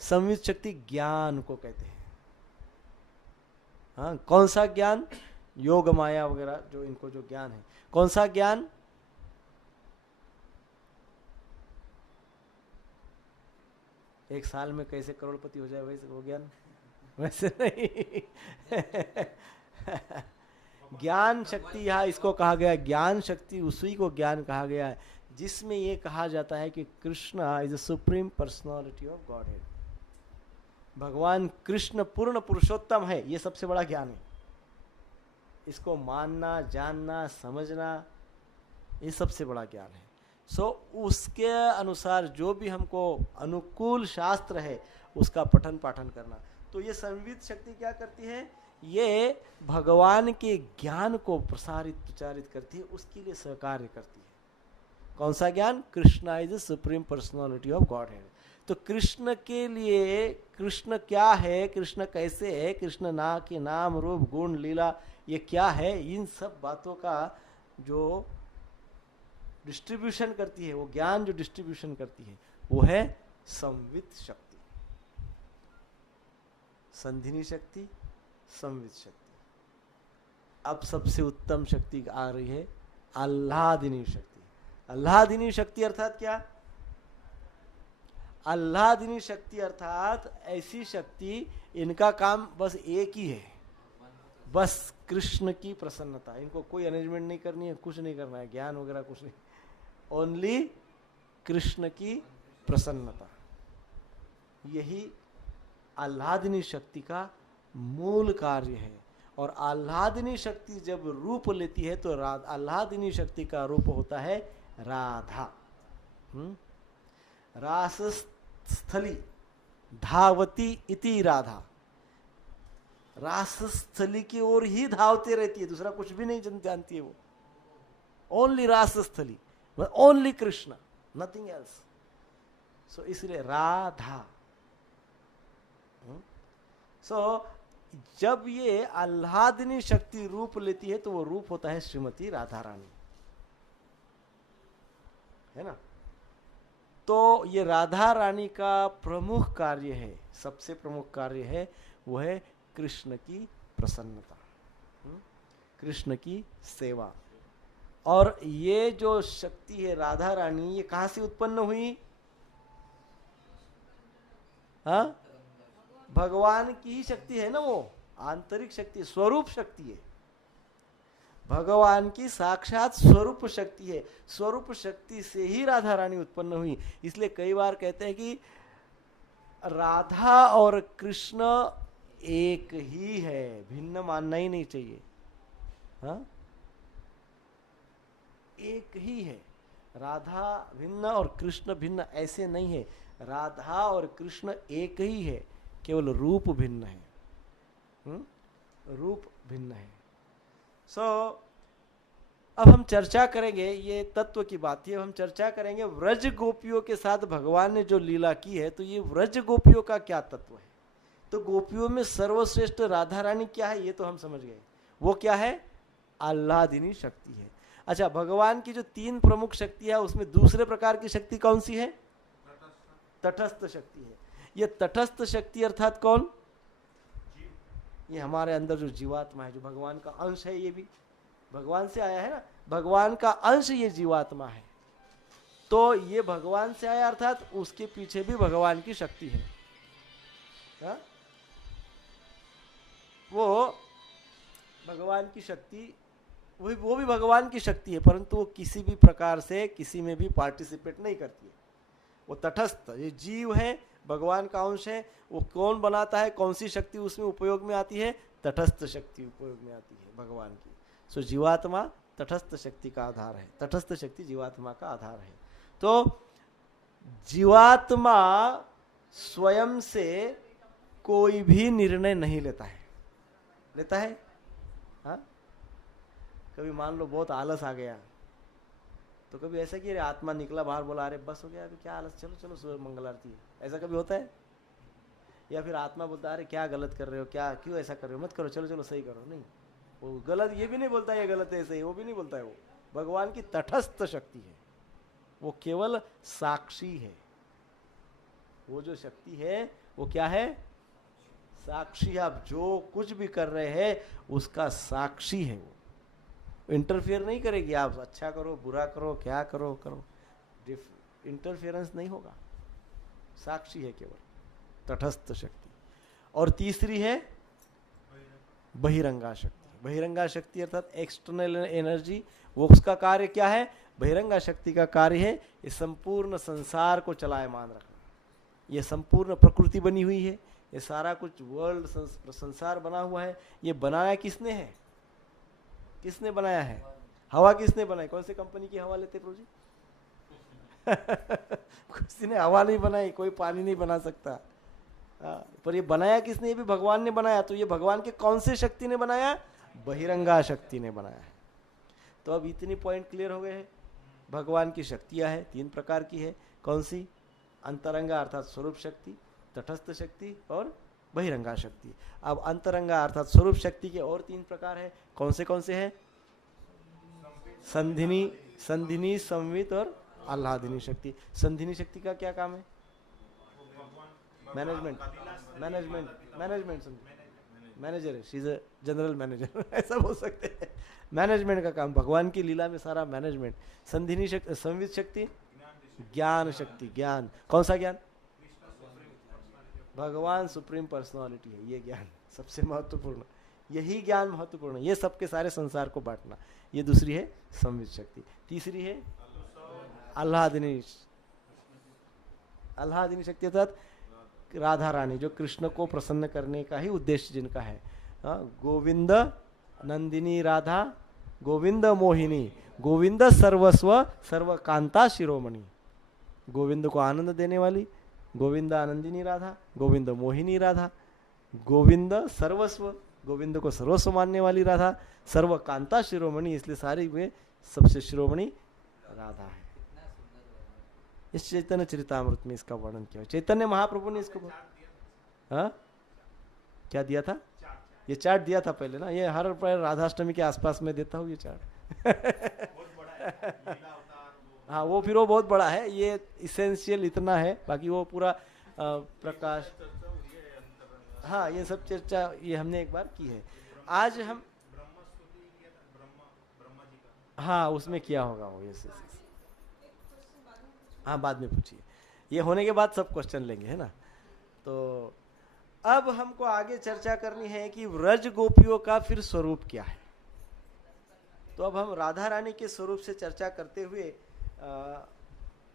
संवित शक्ति ज्ञान को कहते हैं। हाँ, कौन सा ज्ञान? योग माया वगैरह जो इनको जो ज्ञान है, कौन सा ज्ञान? एक साल में कैसे करोड़पति हो जाए वैसे वो ज्ञान? वैसे नहीं। ज्ञान शक्ति यहाँ इसको कहा गया, ज्ञान शक्ति उसी को ज्ञान कहा गया है जिसमें ये कहा जाता है कि Krishna is the supreme personality of godhead. भगवान कृष्ण पूर्ण पुरुषोत्तम है, ये सबसे बड़ा ज्ञान है। इसको मानना, जानना, समझना, ये सबसे बड़ा ज्ञान है। सो उसके अनुसार जो भी हमको अनुकूल शास्त्र है उसका पठन पाठन करना। तो ये संवित शक्ति क्या करती है? ये भगवान के ज्ञान को प्रसारित प्रचारित करती है, उसके लिए सहकार्य करती है। कौन सा ज्ञान? Krishna is the supreme personality of God है। तो कृष्ण के लिए कृष्ण क्या है, कृष्ण कैसे है, कृष्ण ना के नाम रूप गुण लीला ये क्या है, इन सब बातों का जो डिस्ट्रीब्यूशन करती है, वो ज्ञान जो डिस्ट्रीब्यूशन करती है वो है संवित शक्ति। संधिनी शक्ति, संवित शक्ति। अब सबसे उत्तम शक्ति आ रही है आह्लादिनी शक्ति। आह्लादिनी शक्ति अर्थात क्या? आह्लादिनी शक्ति अर्थात ऐसी शक्ति, इनका काम बस एक ही है, बस कृष्ण की प्रसन्नता। इनको कोई अरेंजमेंट नहीं करनी है, कुछ नहीं करना है, ज्ञान वगैरह कुछ नहीं, ओनली कृष्ण की प्रसन्नता। यही आह्लादिनी शक्ति का मूल कार्य है। और आह्लादिनी शक्ति जब रूप लेती है तो आह्लादिनी शक्ति का रूप होता है राधा। रासस्थली धावती इति राधा। रासस्थली की ओर ही धावते रहती है, दूसरा कुछ भी नहीं जानती है वो। Only Rasasthali, only Krishna, nothing else. So इसलिए राधा। सो जब ये आह्लादिनी शक्ति रूप लेती है तो वो रूप होता है श्रीमती राधा रानी, है ना। तो ये राधा रानी का प्रमुख कार्य है, सबसे प्रमुख कार्य है वो है कृष्ण की प्रसन्नता, कृष्ण की सेवा। और ये जो शक्ति है राधा रानी, ये कहां से उत्पन्न हुई? हाँ, भगवान की ही शक्ति है ना, वो आंतरिक शक्ति, स्वरूप शक्ति है, भगवान की साक्षात स्वरूप शक्ति है। स्वरूप शक्ति से ही राधा रानी उत्पन्न हुई। इसलिए कई बार कहते हैं कि राधा और कृष्ण एक ही है, भिन्न मानना ही नहीं चाहिए। हाँ, एक ही है, राधा भिन्न और कृष्ण भिन्न ऐसे नहीं है। राधा और कृष्ण एक ही है, केवल रूप भिन्न है। रूप भिन्न है। अब हम चर्चा करेंगे, ये तत्व की बात है, हम चर्चा करेंगे व्रज गोपियों के साथ भगवान ने जो लीला की है, तो ये व्रज गोपियों का क्या तत्व है। तो गोपियों में सर्वश्रेष्ठ राधा रानी क्या है, ये तो हम समझ गए। वो क्या है? आह्लादिनी शक्ति है। अच्छा, भगवान की जो 3 प्रमुख शक्ति है, उसमें दूसरे प्रकार की शक्ति कौन सी है? तटस्थ शक्ति है। ये तटस्थ शक्ति अर्थात कौन? ये हमारे अंदर जो जीवात्मा है, जो भगवान का अंश है, ये भी भगवान से आया है ना, भगवान का अंश ये जीवात्मा है। तो ये भगवान से आया अर्थात उसके पीछे भी भगवान की शक्ति है। हा? वो भगवान की शक्ति, वो भी भगवान की शक्ति है, परंतु वो किसी भी प्रकार से किसी में भी पार्टिसिपेट नहीं करती है। वो तटस्थ, ये जीव है, भगवान का अंश है। वो कौन बनाता है, कौन सी शक्ति उसमें उपयोग में आती है? तटस्थ शक्ति उपयोग में आती है भगवान की। सो जीवात्मा तटस्थ शक्ति का आधार है, तटस्थ शक्ति जीवात्मा का आधार है। तो जीवात्मा स्वयं से कोई भी निर्णय नहीं लेता है। लेता है? हाँ, कभी मान लो बहुत आलस आ गया, तो कभी ऐसा कि आत्मा निकला बाहर, बोला अरे बस हो गया, अभी क्या आलस, चलो चलो सुबह मंगल आरती है, ऐसा कभी होता है? या फिर आत्मा बोलता अरे क्या गलत कर रहे हो, क्या क्यों ऐसा कर रहे हो, मत करो, चलो चलो सही करो। नहीं, वो गलत ये भी नहीं बोलता है, ये गलत है सही, वो भी नहीं बोलता है। वो भगवान की तटस्थ शक्ति है, वो केवल साक्षी है। वो जो शक्ति है वो क्या है? साक्षी। आप जो कुछ भी कर रहे हैं उसका साक्षी है। वो इंटरफेयर नहीं करेगी, आप अच्छा करो बुरा करो क्या करो करो, इंटरफेरेंस नहीं होगा। साक्षी है केवल, तटस्थ शक्ति। और तीसरी है बहिरंगा शक्ति। बहिरंगा शक्ति अर्थात एक्सटर्नल एनर्जी। वो उसका कार्य क्या है? बहिरंगा शक्ति का कार्य है ये संपूर्ण संसार को चलायमान रखना। ये संपूर्ण प्रकृति बनी हुई है, ये सारा कुछ वर्ल्ड संसार बना हुआ है। ये बनाया किसने है? किसने बनाया है? हवा किसने बनाई? कौन सी कंपनी की हवा लेते प्रभु जी? किसी ने हवा नहीं बनाई, कोई पानी नहीं बना सकता। पर ये बनाया किसने? ये भी भगवान ने बनाया। तो ये भगवान के कौन से शक्ति ने बनाया? बहिरंगा शक्ति ने बनाया है। तो अब इतनी पॉइंट क्लियर हो गए हैं। भगवान की शक्तियां हैं, 3 प्रकार की है। कौन सी? अंतरंगा अर्थात स्वरूप शक्ति, तटस्थ शक्ति और बहिरंगा शक्ति। अब अंतरंगा अर्थात स्वरूप शक्ति के और 3 प्रकार है। कौन से हैं? संधिनी, संधिनी, संवित और आह्लादिनी शक्ति। संधिनी शक्ति का क्या काम है? मैनेजमेंट, मैनेजमेंट, मैनेजमेंट, मैनेजर है, she is a general manager ऐसा बोल सकते हैं। मैनेजमेंट का काम, भगवान की लीला में सारा मैनेजमेंट। संधिनी शक्ति, संवित शक्ति, ज्ञान शक्ति। ज्ञान, कौन सा ज्ञान? भगवान सुप्रीम पर्सनालिटी है, ये ज्ञान सबसे महत्वपूर्ण, यही ज्ञान महत्वपूर्ण है। ये सबके सारे संसार को बांटना। ये दूसरी है संवित शक्ति। तीसरी है आह्लादिनी, आह्लादिनी शक्ति अर्थात राधा रानी, जो कृष्ण को प्रसन्न करने का ही उद्देश्य जिनका है। गोविंद नंदिनी राधा, गोविंद मोहिनी, गोविंद सर्वस्व सर्वकांता शिरोमणि। गोविंद को आनंद देने वाली गोविंद आनंदिनी राधा, गोविंद मोहिनी राधा, गोविंद सर्वस्व, गोविंद को सर्वस्व मानने वाली राधा, सर्वकांता शिरोमणि, इसलिए सारी में सबसे शिरोमणि राधा है। इस चैतन्य चरितामृत में इसका वर्णन किया। चैतन्य महाप्रभु ने इसको हाँ क्या दिया था? ये चार्ट दिया था पहले ना, ये हर राधाष्टमी के आसपास में देता हूँ ये चार्ट। हाँ वो फिर वो बहुत बड़ा है, ये इसेंशियल इतना है, बाकी वो पूरा प्रकाश, हाँ ये सब चर्चा ये हमने एक बार की है। आज हम हाँ उसमें किया होगा वो, ये हाँ बाद में पूछिए, ये होने के बाद सब क्वेश्चन लेंगे, है ना। तो अब हमको आगे चर्चा करनी है कि व्रज गोपियों का फिर स्वरूप क्या है। तो अब हम राधा रानी के स्वरूप से चर्चा करते हुए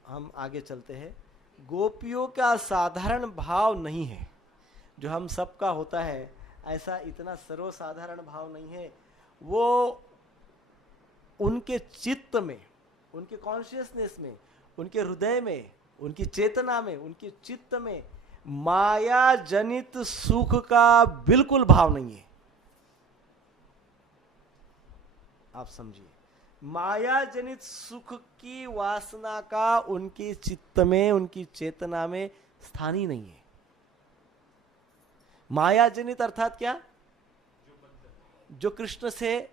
हम आगे चलते हैं। गोपियों का साधारण भाव नहीं है जो हम सबका होता है, ऐसा इतना सर्वसाधारण भाव नहीं है। वो उनके चित्त में, उनके कॉन्शियसनेस में, उनके हृदय में, उनकी चेतना में, उनके चित्त में माया जनित सुख का बिल्कुल भाव नहीं है। आप समझिए, माया जनित सुख की वासना का उनके चित्त में, उनकी चेतना में स्थान ही नहीं है। माया जनित अर्थात क्या? जो कृष्ण से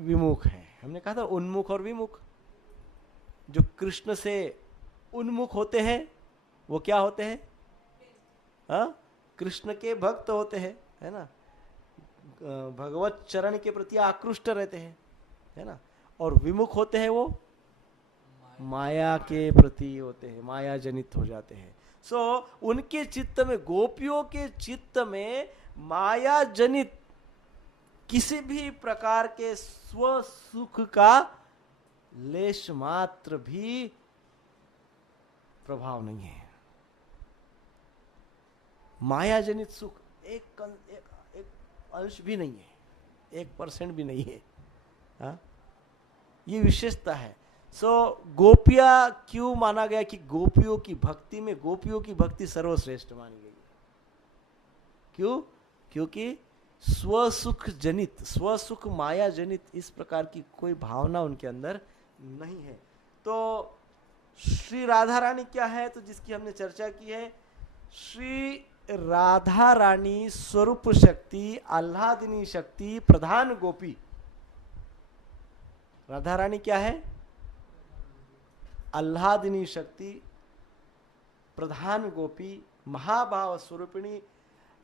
विमुख है। हमने कहा था उन्मुख और विमुख। जो कृष्ण से उन्मुख होते हैं वो क्या होते हैं? हाँ, कृष्ण के भक्त होते हैं, है ना, भगवत चरण के प्रति आकृष्ट रहते हैं, है ना। और विमुख होते हैं वो माया के प्रति होते हैं, माया जनित हो जाते हैं। सो उनके चित्त में, गोपियों के चित्त में माया जनित किसी भी प्रकार के स्व सुख का लेश मात्र भी प्रभाव नहीं है। माया जनित सुख एक अंश भी नहीं है, 1% भी नहीं है। हाँ? ये विशेषता है। सो गोपियां क्यों माना गया कि गोपियों की भक्ति में, गोपियों की भक्ति सर्वश्रेष्ठ मानी गई? क्यों? क्योंकि स्वसुख जनित, स्वसुख माया जनित इस प्रकार की कोई भावना उनके अंदर नहीं है। तो श्री राधा रानी क्या है, तो जिसकी हमने चर्चा की है, श्री राधा रानी स्वरूप शक्ति, आह्लादिनी शक्ति, प्रधान गोपी। राधा रानी क्या है? आह्लादिनी शक्ति, प्रधान गोपी, महाभाव स्वरूपिणी।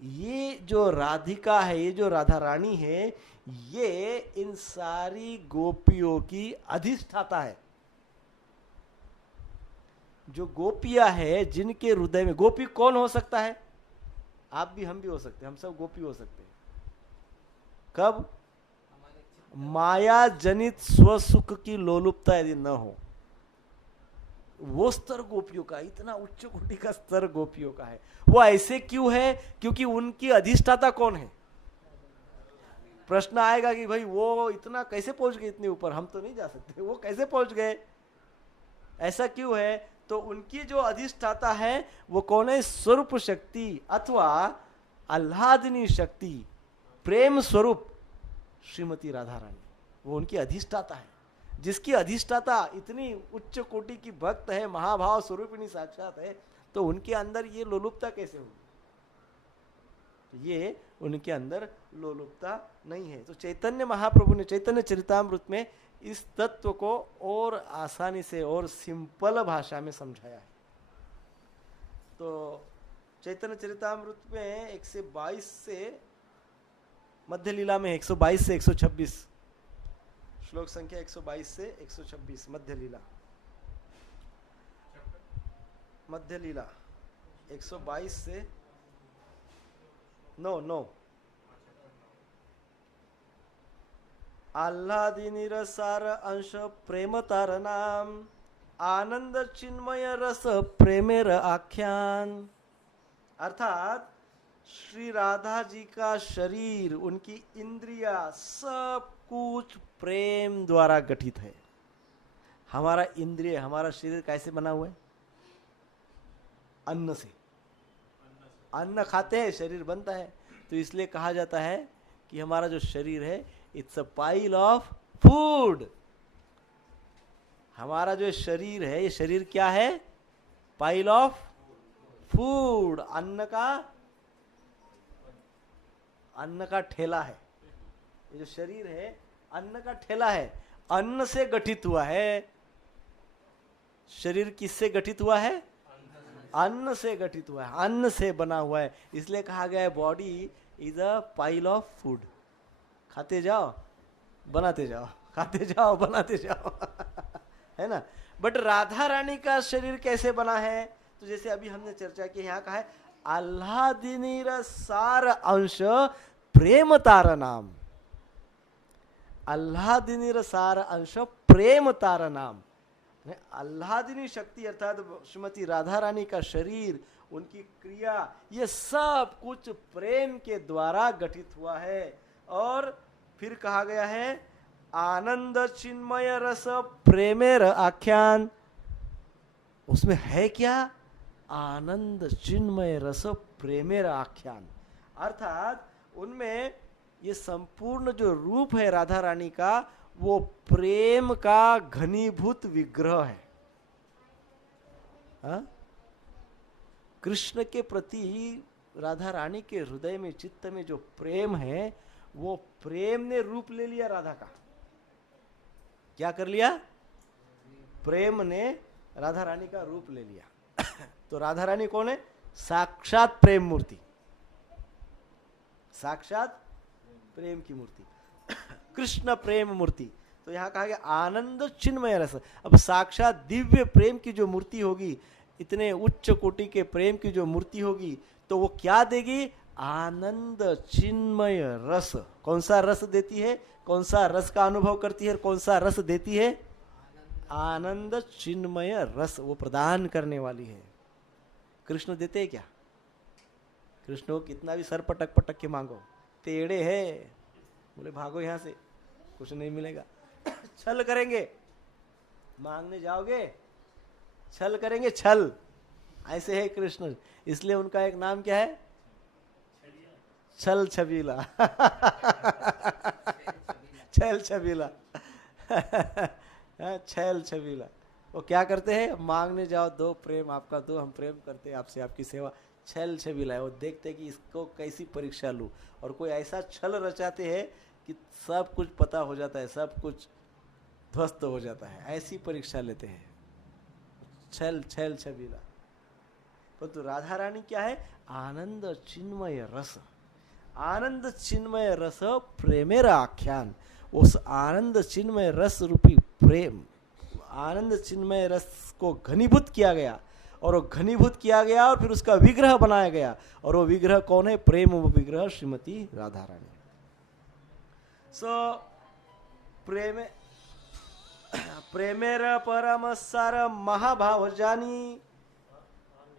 ये जो राधिका है, ये जो राधा रानी है, ये इन सारी गोपियों की अधिष्ठाता है। जो गोपियां है, जिनके हृदय में, गोपी कौन हो सकता है? आप भी, हम भी हो सकते हैं, हम सब गोपी हो सकते हैं। कब? माया जनित स्वसुख की लोलुपता यदि न हो, वो स्तर गोपियों का, इतना उच्च कोटि का स्तर गोपियों का है। वो ऐसे क्यों है? क्योंकि उनकी अधिष्ठाता कौन है? प्रश्न आएगा कि भाई वो इतना कैसे पहुंच गए, इतने ऊपर, हम तो नहीं जा सकते, वो कैसे पहुंच गए, ऐसा क्यों है? तो उनकी जो अधिष्ठाता है वो कौन है? स्वरूप शक्ति अथवा आह्लादिनी शक्ति, प्रेम स्वरूप श्रीमती राधा रानी, वो उनकी अधिष्ठाता है। जिसकी अधिष्ठाता इतनी उच्च कोटि की भक्त है, महाभाव स्वरूपिणी साक्षात है, तो उनके अंदर ये लोलुपता कैसे होगी? ये उनके अंदर लोलुपता नहीं है। तो चैतन्य महाप्रभु ने चैतन्य चरितामृत में इस तत्व को और आसानी से और सिंपल भाषा में समझाया है। तो चैतन्य चरितामृत में 122 से, मध्य लीला में 122 से 126, श्लोक संख्या 122 से 126, मध्य लीला, मध्य लीला 122 से 9। आह्लादिनी रसार अंश प्रेम तारनाम, आनंद चिन्मय रस प्रेमेर आख्यान। अर्थात श्री राधा जी का शरीर, उनकी इंद्रिया, सब कुछ प्रेम द्वारा गठित है। हमारा इंद्रिय, हमारा शरीर कैसे बना हुआ है? अन्न से। अन्न खाते हैं, शरीर बनता है। तो इसलिए कहा जाता है कि हमारा जो शरीर है, it's a pile of food. हमारा जो शरीर है, ये शरीर क्या है? पाइल ऑफ फूड, अन्न का ठेला है। ये जो शरीर है अन्न का ठेला है, अन्न से गठित हुआ है। शरीर किससे गठित हुआ है? अन्न से गठित हुआ है, अन्न से बना हुआ है। इसलिए कहा गया है body is a pile of food. खाते जाओ बनाते जाओ, खाते जाओ बनाते जाओ है ना। बट राधा रानी का शरीर कैसे बना है? तो जैसे अभी हमने चर्चा की, यहाँ कहा है आह्लादिनी सार अंश प्रेम तार नाम। आह्लादिनी सार अंश प्रेम तार नाम। आह्लादिनी शक्ति अर्थात श्रीमती राधा रानी का शरीर, उनकी क्रिया, ये सब कुछ प्रेम के द्वारा गठित हुआ है। और फिर कहा गया है आनंद चिन्मय रस प्रेमेर आख्यान। उसमें है क्या? आनंद चिन्मय रस प्रेमेर आख्यान। अर्थात उनमें ये संपूर्ण जो रूप है राधा रानी का, वो प्रेम का घनीभूत विग्रह है। हा? कृष्ण के प्रति राधा रानी के हृदय में, चित्त में जो प्रेम है, वो प्रेम ने रूप ले लिया राधा का। क्या कर लिया? प्रेम ने राधा रानी का रूप ले लिया। तो राधा रानी कौन है? साक्षात प्रेम मूर्ति, साक्षात प्रेम की मूर्ति, कृष्ण प्रेम मूर्ति। तो यहां कहा गया आनंद चिन्मय रस। अब साक्षात दिव्य प्रेम की जो मूर्ति होगी, इतने उच्च कोटि के प्रेम की जो मूर्ति होगी, तो वो क्या देगी? आनंद चिन्मय रस। कौन सा रस देती है? कौन सा रस का अनुभव करती है? कौन सा रस देती है? आनंद चिन्मय रस वो प्रदान करने वाली है। कृष्ण देते हैं क्या? कृष्ण को कितना भी सर पटक पटक के मांगो, टेढ़े है, बोले भागो यहां से, कुछ नहीं मिलेगा। छल करेंगे, मांगने जाओगे छल करेंगे, छल। ऐसे है कृष्ण। इसलिए उनका एक नाम क्या है? छल छबीला। छल छबीला। छल छबीला। वो क्या करते हैं? मांगने जाओ, दो प्रेम आपका, दो हम प्रेम करते हैं आपसे, आपकी सेवा। छल छबीला है। वो देखते हैं कि इसको कैसी परीक्षा लूं, और कोई ऐसा छल रचाते हैं कि सब कुछ पता हो जाता है, सब कुछ ध्वस्त हो जाता है। ऐसी परीक्षा लेते हैं, छल छल छबीला। परंतु राधा रानी क्या है? आनंद चिन्मय रस। आनंद चिन्मय रस प्रेमेर आख्यान। उस आनंद चिन्मय रस रूपी प्रेम, आनंद चिन्मय रस को घनीभूत किया गया, और वो घनीभूत किया गया और फिर उसका विग्रह बनाया गया। और वो विग्रह कौन है? प्रेम विग्रह श्रीमती राधा रानी। सो प्रेमेर परम सार महाभाव जानी,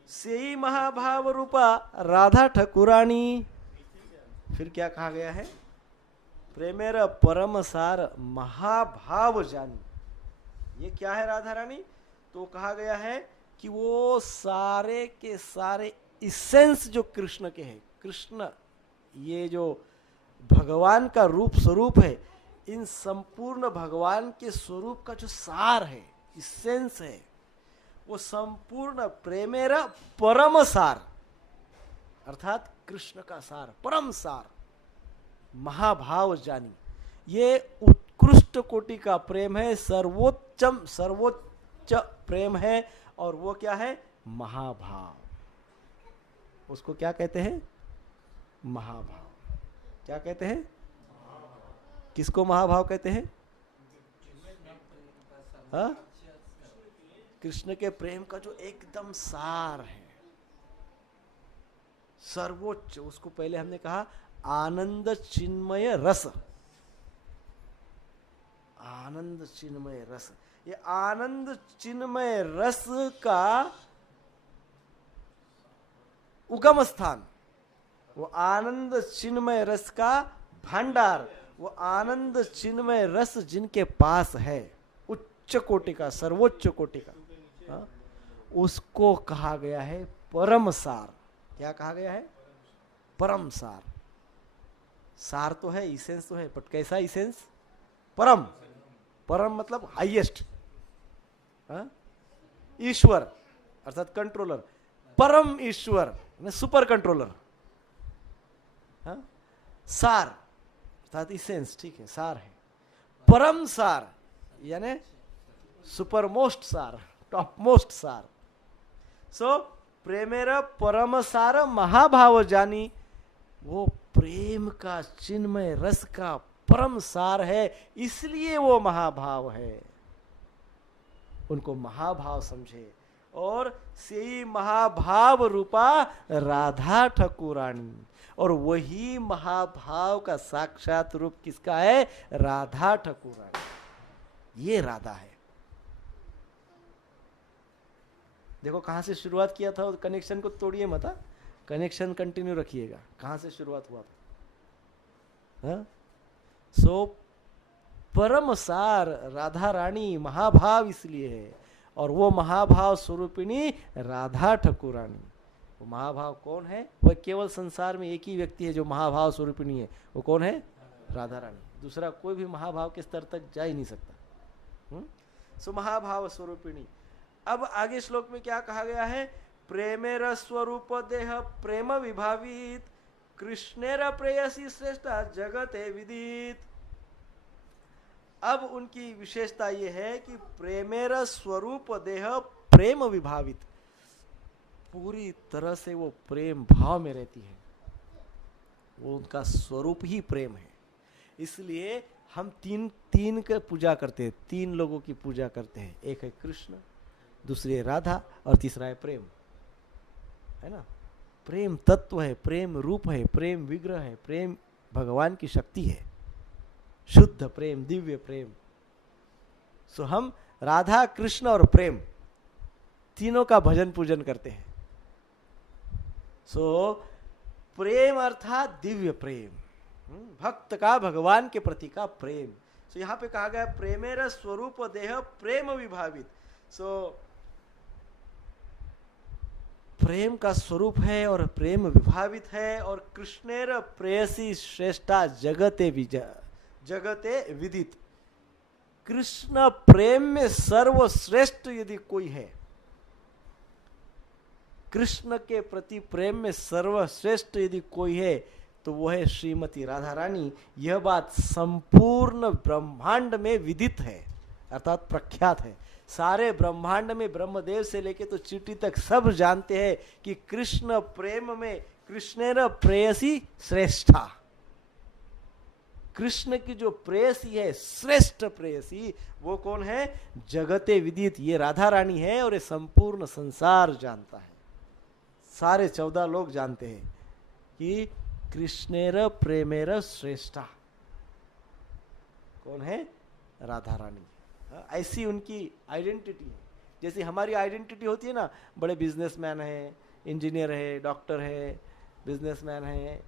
से ही महाभाव रूपा राधा ठकुरानी। फिर क्या कहा गया है? प्रेमेर परम सार महाभाव जानी। ये क्या है राधा रानी? तो कहा गया है कि वो सारे के सारे इसेंस जो कृष्ण के हैं, कृष्ण ये जो भगवान का रूप स्वरूप है, इन संपूर्ण भगवान के स्वरूप का जो सार है, इसेंस है, वो संपूर्ण प्रेमेरा परम सार, अर्थात कृष्ण का सार, परम सार, महाभाव जानी। ये उत्कृष्ट कोटि का प्रेम है, सर्वोच्च प्रेम है। और वो क्या है? महाभाव। उसको क्या कहते हैं? महाभाव। क्या कहते हैं? किसको महाभाव कहते हैं? हाँ? कृष्ण के प्रेम का जो एकदम सार है, सर्वोच्च। उसको पहले हमने कहा आनंद चिन्मय रस। आनंद चिन्मय रस, ये आनंद चिन्मय रस का उगम स्थान, वो आनंद चिन्मय रस का भंडार, वो आनंद चिन्मय रस जिनके पास है, उच्च कोटि का, सर्वोच्च कोटि का, हाँ? उसको कहा गया है परम सार। क्या कहा गया है? परम सार। सार तो है, इसेंस तो है, बट कैसा इसेंस? परम। परम मतलब हाईएस्ट, ईश्वर, अर्थात कंट्रोलर, परम ईश्वर सुपर कंट्रोलर, हाँ? सार अर्थात इसेंस, ठीक है, सार है, परम सार यानी सुपर मोस्ट सार, टॉप मोस्ट सार। सो प्रेमेर परम सार महाभाव जानी, वो प्रेम का चिन्मय रस का परम सार है, इसलिए वो महाभाव है। उनको महाभाव समझे और से महाभाव रूपा राधा ठाकुरानी, और वही महाभाव का साक्षात रूप किसका है? राधा ठाकुरानी। ये राधा है। देखो कहां से शुरुआत किया था, कनेक्शन को तोड़िए मत, कनेक्शन कंटिन्यू रखिएगा। कहां से शुरुआत हुआ था? सो परम सार राधा रानी महाभाव इसलिए है, और वो महाभाव स्वरूपिणी राधा ठाकुरानी। वो महाभाव कौन है? वह केवल संसार में एक ही व्यक्ति है जो महाभाव स्वरूपिणी है। वो कौन है? राधा रानी। दूसरा कोई भी महाभाव के स्तर तक जा ही नहीं सकता। सो महाभाव स्वरूपिणी। अब आगे श्लोक में क्या कहा गया है? प्रेमेर स्वरूप देह प्रेम विभावित, कृष्णेर प्रेयसी श्रेष्ठा जगते विदित। अब उनकी विशेषता यह है कि प्रेमेर स्वरूप देह प्रेम विभावित, पूरी तरह से वो प्रेम भाव में रहती है। वो उनका स्वरूप ही प्रेम है। इसलिए हम तीन की पूजा करते हैं, तीन लोगों की पूजा करते हैं। एक है कृष्ण, दूसरी है राधा, और तीसरा है प्रेम, है ना। प्रेम तत्व है, प्रेम रूप है, प्रेम विग्रह है, प्रेम भगवान की शक्ति है, शुद्ध प्रेम, दिव्य प्रेम। सो हम राधा कृष्ण और प्रेम तीनों का भजन पूजन करते हैं। सो प्रेम अर्थात दिव्य प्रेम, भक्त का भगवान के प्रति का प्रेम। सो यहां पे कहा गया प्रेमेर स्वरूप देह प्रेम विभावित। सो प्रेम का स्वरूप है और प्रेम विभावित है, और कृष्णेर प्रेयसी श्रेष्ठा जगते विदित। कृष्ण प्रेम में सर्वश्रेष्ठ यदि कोई है, कृष्ण के प्रति प्रेम में सर्वश्रेष्ठ यदि कोई है, तो वह है श्रीमती राधा रानी। यह बात संपूर्ण ब्रह्मांड में विदित है, अर्थात प्रख्यात है। सारे ब्रह्मांड में ब्रह्मदेव से लेके तो चींटी तक सब जानते हैं कि कृष्ण प्रेम में कृष्णेर प्रेयसी श्रेष्ठा, कृष्ण की जो प्रेयसी है, श्रेष्ठ प्रेयसी, वो कौन है? जगते विदित, ये राधा रानी है। और ये संपूर्ण संसार जानता है, सारे 14 लोग जानते हैं कि कृष्णेर प्रेमेर श्रेष्ठा कौन है? राधा रानी। ऐसी उनकी आइडेंटिटी है। जैसे हमारी आइडेंटिटी होती है ना, बड़े बिजनेसमैन है, इंजीनियर है, डॉक्टर है, बिजनेसमैन है,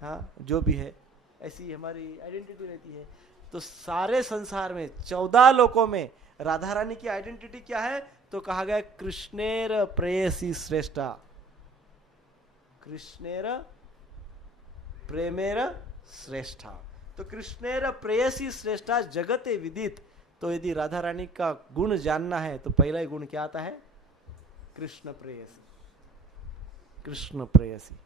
हाँ जो भी है, ऐसी हमारी आइडेंटिटी रहती है। तो सारे संसार में 14 लोकों में राधा रानी की आइडेंटिटी क्या है? तो कहा गया कृष्णेर प्रेयसी श्रेष्ठा, कृष्णेर प्रेमेर श्रेष्ठा। तो कृष्णेर प्रेयसी श्रेष्ठा जगते विदित। तो यदि राधा रानी का गुण जानना है तो पहला ही गुण क्या आता है? कृष्ण प्रेयसी, कृष्ण प्रेयसी।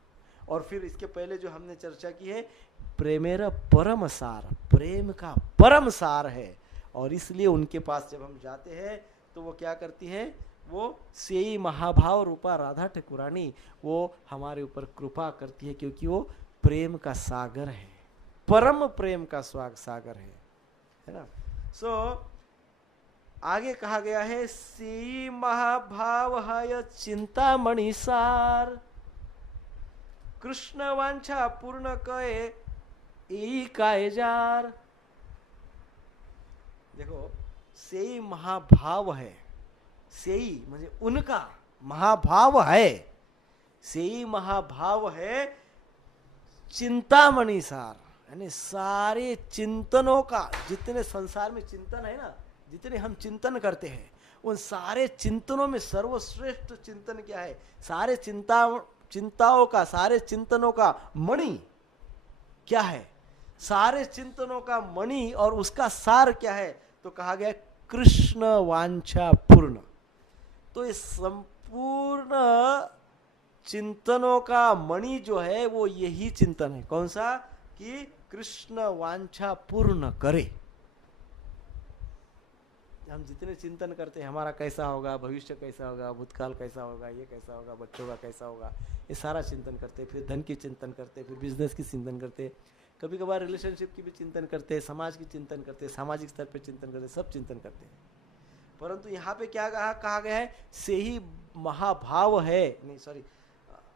और फिर इसके पहले जो हमने चर्चा की है, प्रेमेर परम सार, प्रेम का परम सार है। और इसलिए उनके पास जब हम जाते हैं तो वो क्या करती है? वो सेई महाभाव रूपा राधा ठाकुरानी, वो हमारे ऊपर कृपा करती है, क्योंकि वो प्रेम का सागर है, परम प्रेम का सागर है ना। सो आगे कहा गया है सी महाभाव है चिंतामणि सार, कृष्ण वांछा पूर्ण कहे ई काय जार। देखो सेई महाभाव है, सेई म्हणजे उनका महाभाव है, सेई महाभाव है चिंतामणि सार, यानी सारे चिंतनों का, जितने संसार में चिंतन है ना, जितने हम चिंतन करते हैं, उन सारे चिंतनों में सर्वश्रेष्ठ चिंतन क्या है? सारे चिंताओं का, सारे चिंतनों का मणि क्या है? सारे चिंतनों का मणि और उसका सार क्या है? तो कहा गया कृष्ण वांछा पूर्ण। तो ये संपूर्ण संपूर्ण चिंतनों का मणि जो है वो यही चिंतन है। कौन सा? कि कृष्ण वांछा पूर्ण करे। हम जितने चिंतन करते हैं, हमारा कैसा होगा, भविष्य कैसा होगा, भूतकाल कैसा होगा, ये कैसा होगा, बच्चों का कैसा होगा, ये सारा चिंतन करते हैं। फिर धन की चिंतन करते हैं, फिर बिजनेस की चिंतन करते हैं, कभी कभार रिलेशनशिप की भी चिंतन करते हैं, समाज की चिंतन करते हैं, सामाजिक स्तर पर चिंतन करते हैं, सब चिंतन करते हैं। परंतु यहाँ पे क्या कहा गया है? से ही महाभाव है, नहीं सॉरी,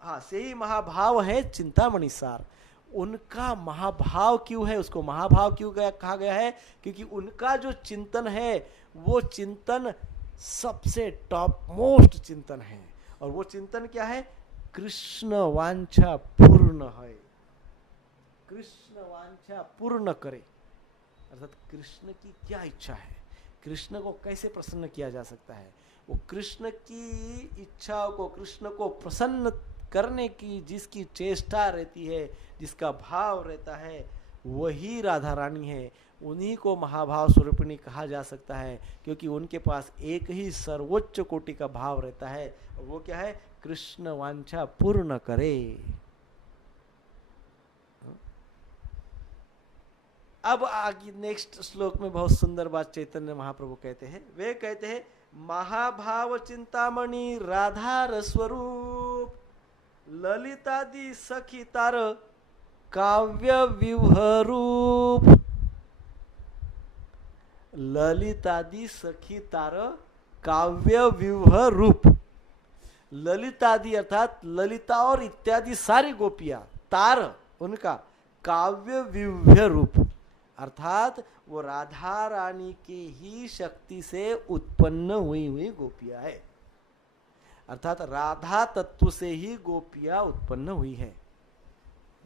हाँ, से ही महाभाव है चिंतामणि सार। उनका महाभाव क्यों है, उसको महाभाव क्यों कहा गया है? क्योंकि उनका जो चिंतन है वो चिंतन सबसे टॉप मोस्ट चिंतन है। और वो चिंतन क्या है? कृष्ण वांछा पूर्ण है, कृष्ण वांछा पूर्ण करे। अर्थात कृष्ण की क्या इच्छा है, कृष्ण को कैसे प्रसन्न किया जा सकता है, वो कृष्ण की इच्छाओं को, कृष्ण को प्रसन्न करने की जिसकी चेष्टा रहती है, जिसका भाव रहता है, वही राधा रानी है। उन्हीं को महाभाव स्वरूपिणी कहा जा सकता है, क्योंकि उनके पास एक ही सर्वोच्च कोटि का भाव रहता है, और वो क्या है? कृष्ण वांछा पूर्ण करे। अब आगे नेक्स्ट श्लोक में बहुत सुंदर बात चैतन्य महाप्रभु कहते हैं। वे कहते हैं, महाभाव चिंतामणि राधार स्वरूप ललितादि सखी तार काव्य विवहरूप। ललितादि सखी तार काव्य विवह रूप। ललितादि अर्थात ललिता और इत्यादि सारी गोपियां, तार उनका काव्य विवह रूप, अर्थात वो राधा रानी की ही शक्ति से उत्पन्न हुई गोपियां है। अर्थात राधा तत्व से ही गोपियां उत्पन्न हुई है।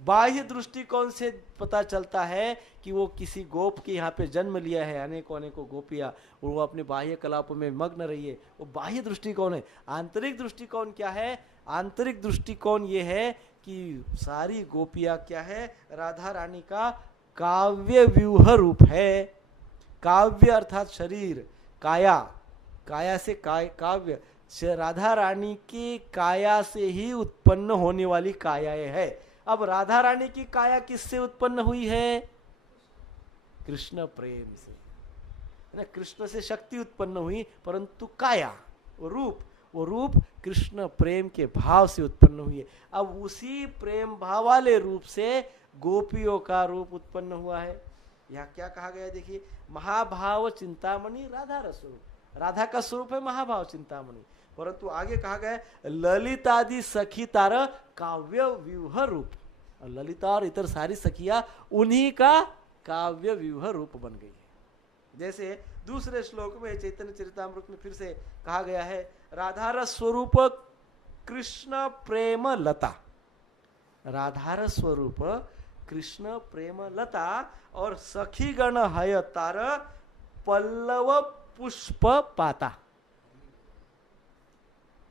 बाह्य दृष्टिकोण से पता चलता है कि वो किसी गोप के यहाँ पे जन्म लिया है, अनेकों गोपियां, और वो अपने बाह्य कलापों में मग्न रही है, वो बाह्य दृष्टिकोण है। आंतरिक दृष्टिकोण क्या है? आंतरिक दृष्टिकोण ये है कि सारी गोपियां क्या है? राधा रानी का काव्य व्यूह रूप है। काव्य अर्थात शरीर, काया, काया से काव्य, राधा रानी की काया से ही उत्पन्न होने वाली कायाएं है। अब राधा रानी की काया किससे उत्पन्न हुई है? कृष्ण प्रेम से, है ना? कृष्ण से शक्ति उत्पन्न हुई, परंतु काया, वो रूप कृष्ण प्रेम के भाव से उत्पन्न हुई है। अब उसी प्रेम भाव वाले रूप से गोपियों का रूप उत्पन्न हुआ है। यहाँ क्या कहा गया? देखिए, महाभाव चिंतामणि राधा स्वरूप। राधा का स्वरूप है महाभाव चिंतामणि, परंतु आगे कहा गया ललितादि सखी तार काव्य व्यूह रूप। और ललिता और इतर सारी सखियां उन्हीं का काव्य व्यूह रूप बन गई है। जैसे दूसरे श्लोक में चैतन्य चरितामृत में फिर से कहा गया है, राधार स्वरूप कृष्ण प्रेम लता। राधार स्वरूप कृष्ण प्रेम लता और सखी गण हय तार पल्लव पुष्प पाता।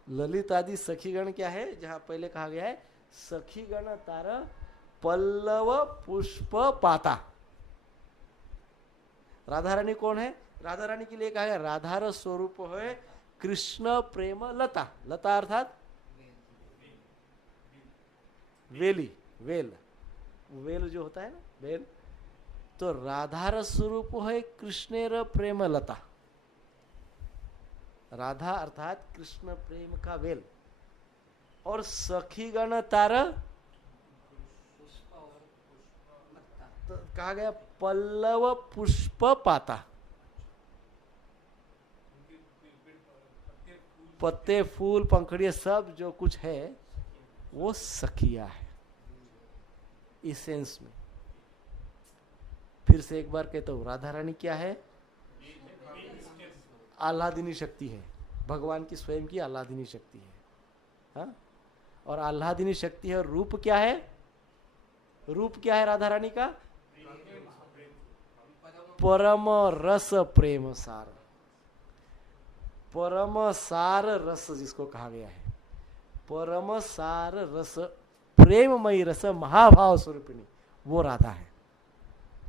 ललितादि सखीगण क्या है? जहां पहले कहा गया है सखीगण तार पल्लव पुष्प पाता। राधा रानी कौन है? राधा रानी के लिए कहा गया राधार स्वरूप है कृष्ण प्रेम लता। लता अर्थात वेली, वेल जो होता है ना, वेल। तो राधार स्वरूप है कृष्णेर प्रेम लता। राधा अर्थात कृष्ण प्रेम का वेल। और सखीगण तार तो कहा गया पल्लव पुष्प पाता। पत्ते, फूल, पंखड़ियां सब जो कुछ है वो सखिया है इस सेंस में। फिर से एक बार कहता हूं, राधा रानी क्या है? आह्लादिनी शक्ति है, भगवान की स्वयं की आह्लादिनी शक्ति है। हाँ? और आह्लादिनी शक्ति है। और रूप क्या है? रूप क्या है राधा रानी का? परम रस प्रेम सार। परम सार रस जिसको कहा गया है, परम सार रस, प्रेममयी रस, महाभाव स्वरूपिणी, वो राधा है,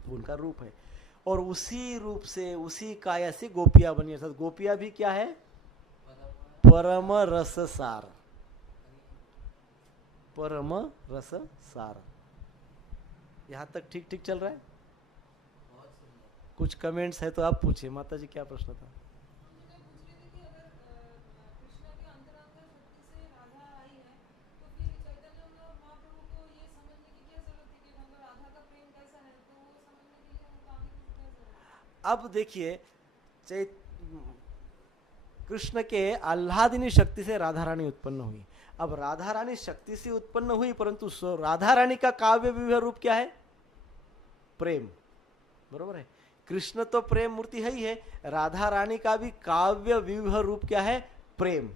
उनका रूप है। और उसी रूप से, उसी काया से गोपियां बनी। अर्थात गोपियां भी क्या है? परम रस सार। परम रस सार। यहाँ तक ठीक ठीक चल रहा है? बहुत सुंदर। कुछ कमेंट्स है तो आप पूछिए। माता जी क्या प्रश्न था? मैं पूछ रही थी कि अगर कृष्ण के अंतरंग शक्ति से राधा आई है तो फिर चैतन्य महाप्रभु को ये समझने की क्या जरूरत थी कि मतलब राधा का प्रेम कैसा है, तो वो समझने के लिए उनको आगे की क्या जरूरत है? अब देखिए, कृष्ण के आह्लादिनी शक्ति से राधा रानी उत्पन्न हुई। अब राधा रानी शक्ति से उत्पन्न हुई, परंतु राधा रानी का काव्य विवह रूप क्या है? प्रेम। बरोबर है? कृष्ण तो प्रेम मूर्ति है ही है, राधा रानी का भी काव्य विवह रूप क्या है? प्रेम।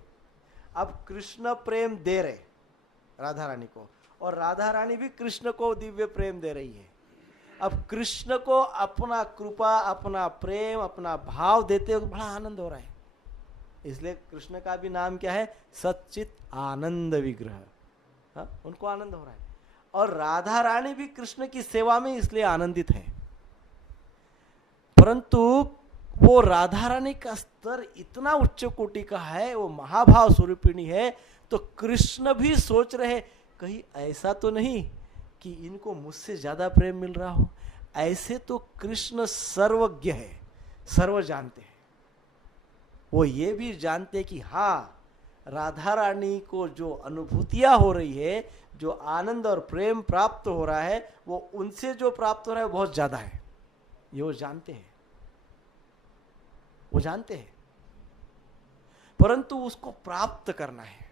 अब कृष्ण प्रेम दे रहे राधा रानी को, और राधा रानी भी कृष्ण को दिव्य प्रेम दे रही है। अब कृष्ण को अपना कृपा, अपना प्रेम, अपना भाव देते हुए बड़ा आनंद हो रहा है। इसलिए कृष्ण का भी नाम क्या है? सच्चित आनंद विग्रह। हाँ, उनको आनंद हो रहा है। और राधा रानी भी कृष्ण की सेवा में इसलिए आनंदित है। परंतु वो राधा रानी का स्तर इतना उच्च कोटि का है, वो महाभाव स्वरूपिणी है, तो कृष्ण भी सोच रहे कहीं ऐसा तो नहीं कि इनको मुझसे ज्यादा प्रेम मिल रहा हो। ऐसे तो कृष्ण सर्वज्ञ है, सर्व जानते हैं। वो ये भी जानते कि हाँ, राधा रानी को जो अनुभूतियां हो रही है, जो आनंद और प्रेम प्राप्त हो रहा है, वो उनसे जो प्राप्त हो रहा है वो बहुत ज्यादा है। ये वो जानते हैं, वो जानते हैं, परंतु उसको प्राप्त करना है।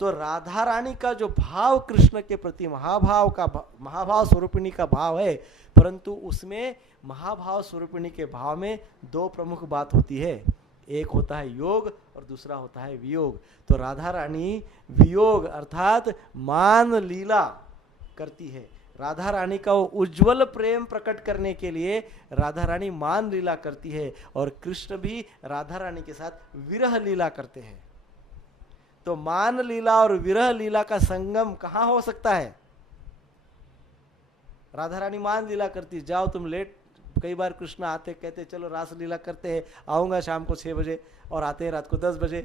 तो राधा रानी का जो भाव कृष्ण के प्रति महाभाव स्वरूपिणी का भाव है, परंतु उसमें महाभाव स्वरूपिणी के भाव में दो प्रमुख बात होती है। एक होता है योग और दूसरा होता है वियोग। तो राधा रानी वियोग अर्थात मान लीला करती है। राधा रानी का वो उज्जवल प्रेम प्रकट करने के लिए राधा रानी मान लीला करती है, और कृष्ण भी राधा रानी के साथ विरह लीला करते हैं। तो मान लीला और विरह लीला का संगम कहां हो सकता है? राधा रानी मान लीला करती, जाओ तुम लेट। कई बार कृष्ण आते, कहते चलो रास लीला करते हैं, आऊंगा शाम को 6 बजे, और आते हैं रात को 10 बजे।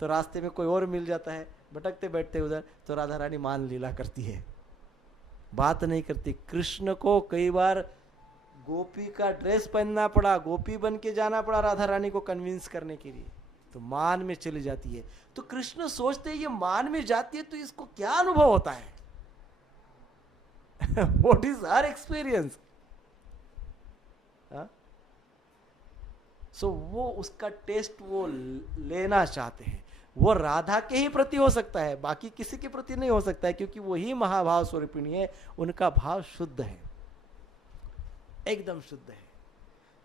तो रास्ते में कोई और मिल जाता है, भटकते बैठते उधर, तो राधा रानी मान लीला करती है, बात नहीं करती। कृष्ण को कई बार गोपी का ड्रेस पहनना पड़ा, गोपी बन के जाना पड़ा राधा रानी को कन्विंस करने के लिए, तो मान में चली जाती है। तो कृष्ण सोचते हैं ये मान में जाती है तो इसको क्या अनुभव होता है? What is her experience? So वो उसका टेस्ट वो लेना चाहते हैं। वो राधा के ही प्रति हो सकता है, बाकी किसी के प्रति नहीं हो सकता है, क्योंकि वही महाभाव स्वरूपिणी है। उनका भाव शुद्ध है, एकदम शुद्ध है।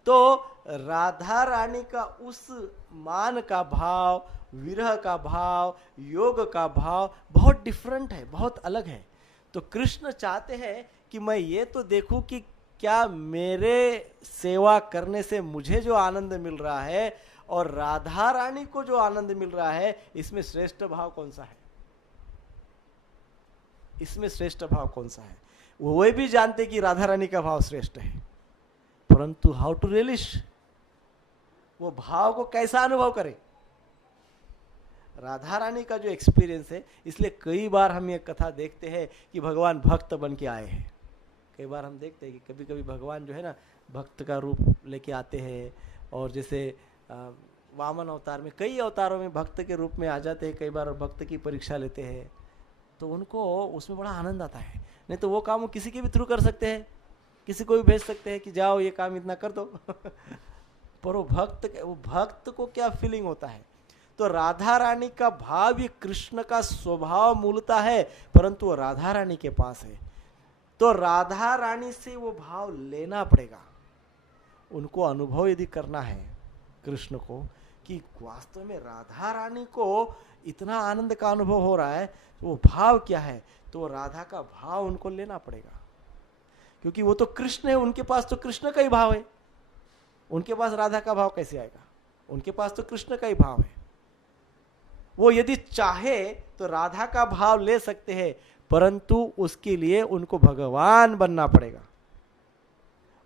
तो राधा रानी का उस मान का भाव, विरह का भाव, योग का भाव बहुत डिफरेंट है, बहुत अलग है। तो कृष्ण चाहते हैं कि मैं ये तो देखूं कि क्या मेरे सेवा करने से मुझे जो आनंद मिल रहा है और राधा रानी को जो आनंद मिल रहा है, इसमें श्रेष्ठ भाव कौन सा है? इसमें श्रेष्ठ भाव कौन सा है? वो भी जानते कि राधा रानी का भाव श्रेष्ठ है, परंतु हाउ टू रियलिश, वो भाव को कैसा अनुभव करे? राधा रानी का जो एक्सपीरियंस है। इसलिए कई बार हम ये कथा देखते हैं कि भगवान भक्त बन के आए हैं। कई बार हम देखते हैं कि कभी कभी भगवान जो है ना, भक्त का रूप लेके आते हैं, और जैसे वामन अवतार में, कई अवतारों में भक्त के रूप में आ जाते हैं कई बार, और भक्त की परीक्षा लेते हैं, तो उनको उसमें बड़ा आनंद आता है। नहीं तो वो काम वो किसी के भी थ्रू कर सकते हैं, किसी को भी भेज सकते हैं कि जाओ ये काम इतना कर दो। पर वो भक्त को क्या फीलिंग होता है? तो राधा रानी का भाव ये कृष्ण का स्वभाव मूलता है, परंतु वो राधा रानी के पास है। तो राधा रानी से वो भाव लेना पड़ेगा। उनको अनुभव यदि करना है कृष्ण को कि वास्तव में राधा रानी को इतना आनंद का अनुभव हो रहा है, तो वो भाव क्या है? तो राधा का भाव उनको लेना पड़ेगा, क्योंकि वो तो कृष्ण है, उनके पास तो कृष्ण का ही भाव है। उनके पास राधा का भाव कैसे आएगा? उनके पास तो कृष्ण का ही भाव है। वो यदि चाहे तो राधा का भाव ले सकते हैं, परंतु उसके लिए उनको भगवान बनना पड़ेगा,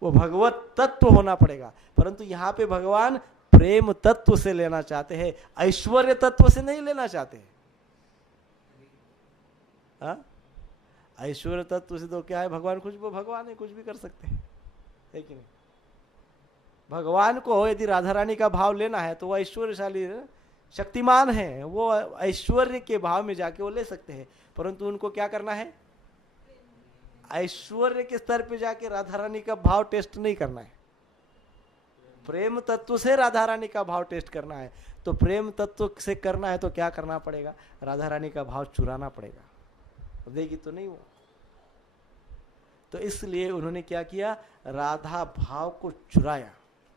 वो भगवत तत्व होना पड़ेगा। परंतु यहाँ पे भगवान प्रेम तत्व से लेना चाहते हैं, ऐश्वर्य तत्व से नहीं लेना चाहते हैं। हाँ, ऐश्वर्य तत्व से तो क्या है, भगवान कुछ, वो भगवान है, कुछ भी कर सकते हैं, है कि नहीं। भगवान को यदि राधा रानी का भाव लेना है तो वो ऐश्वर्यशाली शक्तिमान है, वो ऐश्वर्य के भाव में जाके वो ले सकते हैं, परंतु उनको क्या करना है, ऐश्वर्य के स्तर पे जाके राधा रानी का भाव टेस्ट नहीं करना है, प्रेम तत्व से राधा रानी का भाव टेस्ट करना है। तो प्रेम तत्व से करना है तो क्या करना पड़ेगा, राधा रानी का भाव चुराना पड़ेगा, देगी तो नहीं वो। तो इसलिए उन्होंने क्या किया, राधा भाव को चुराया,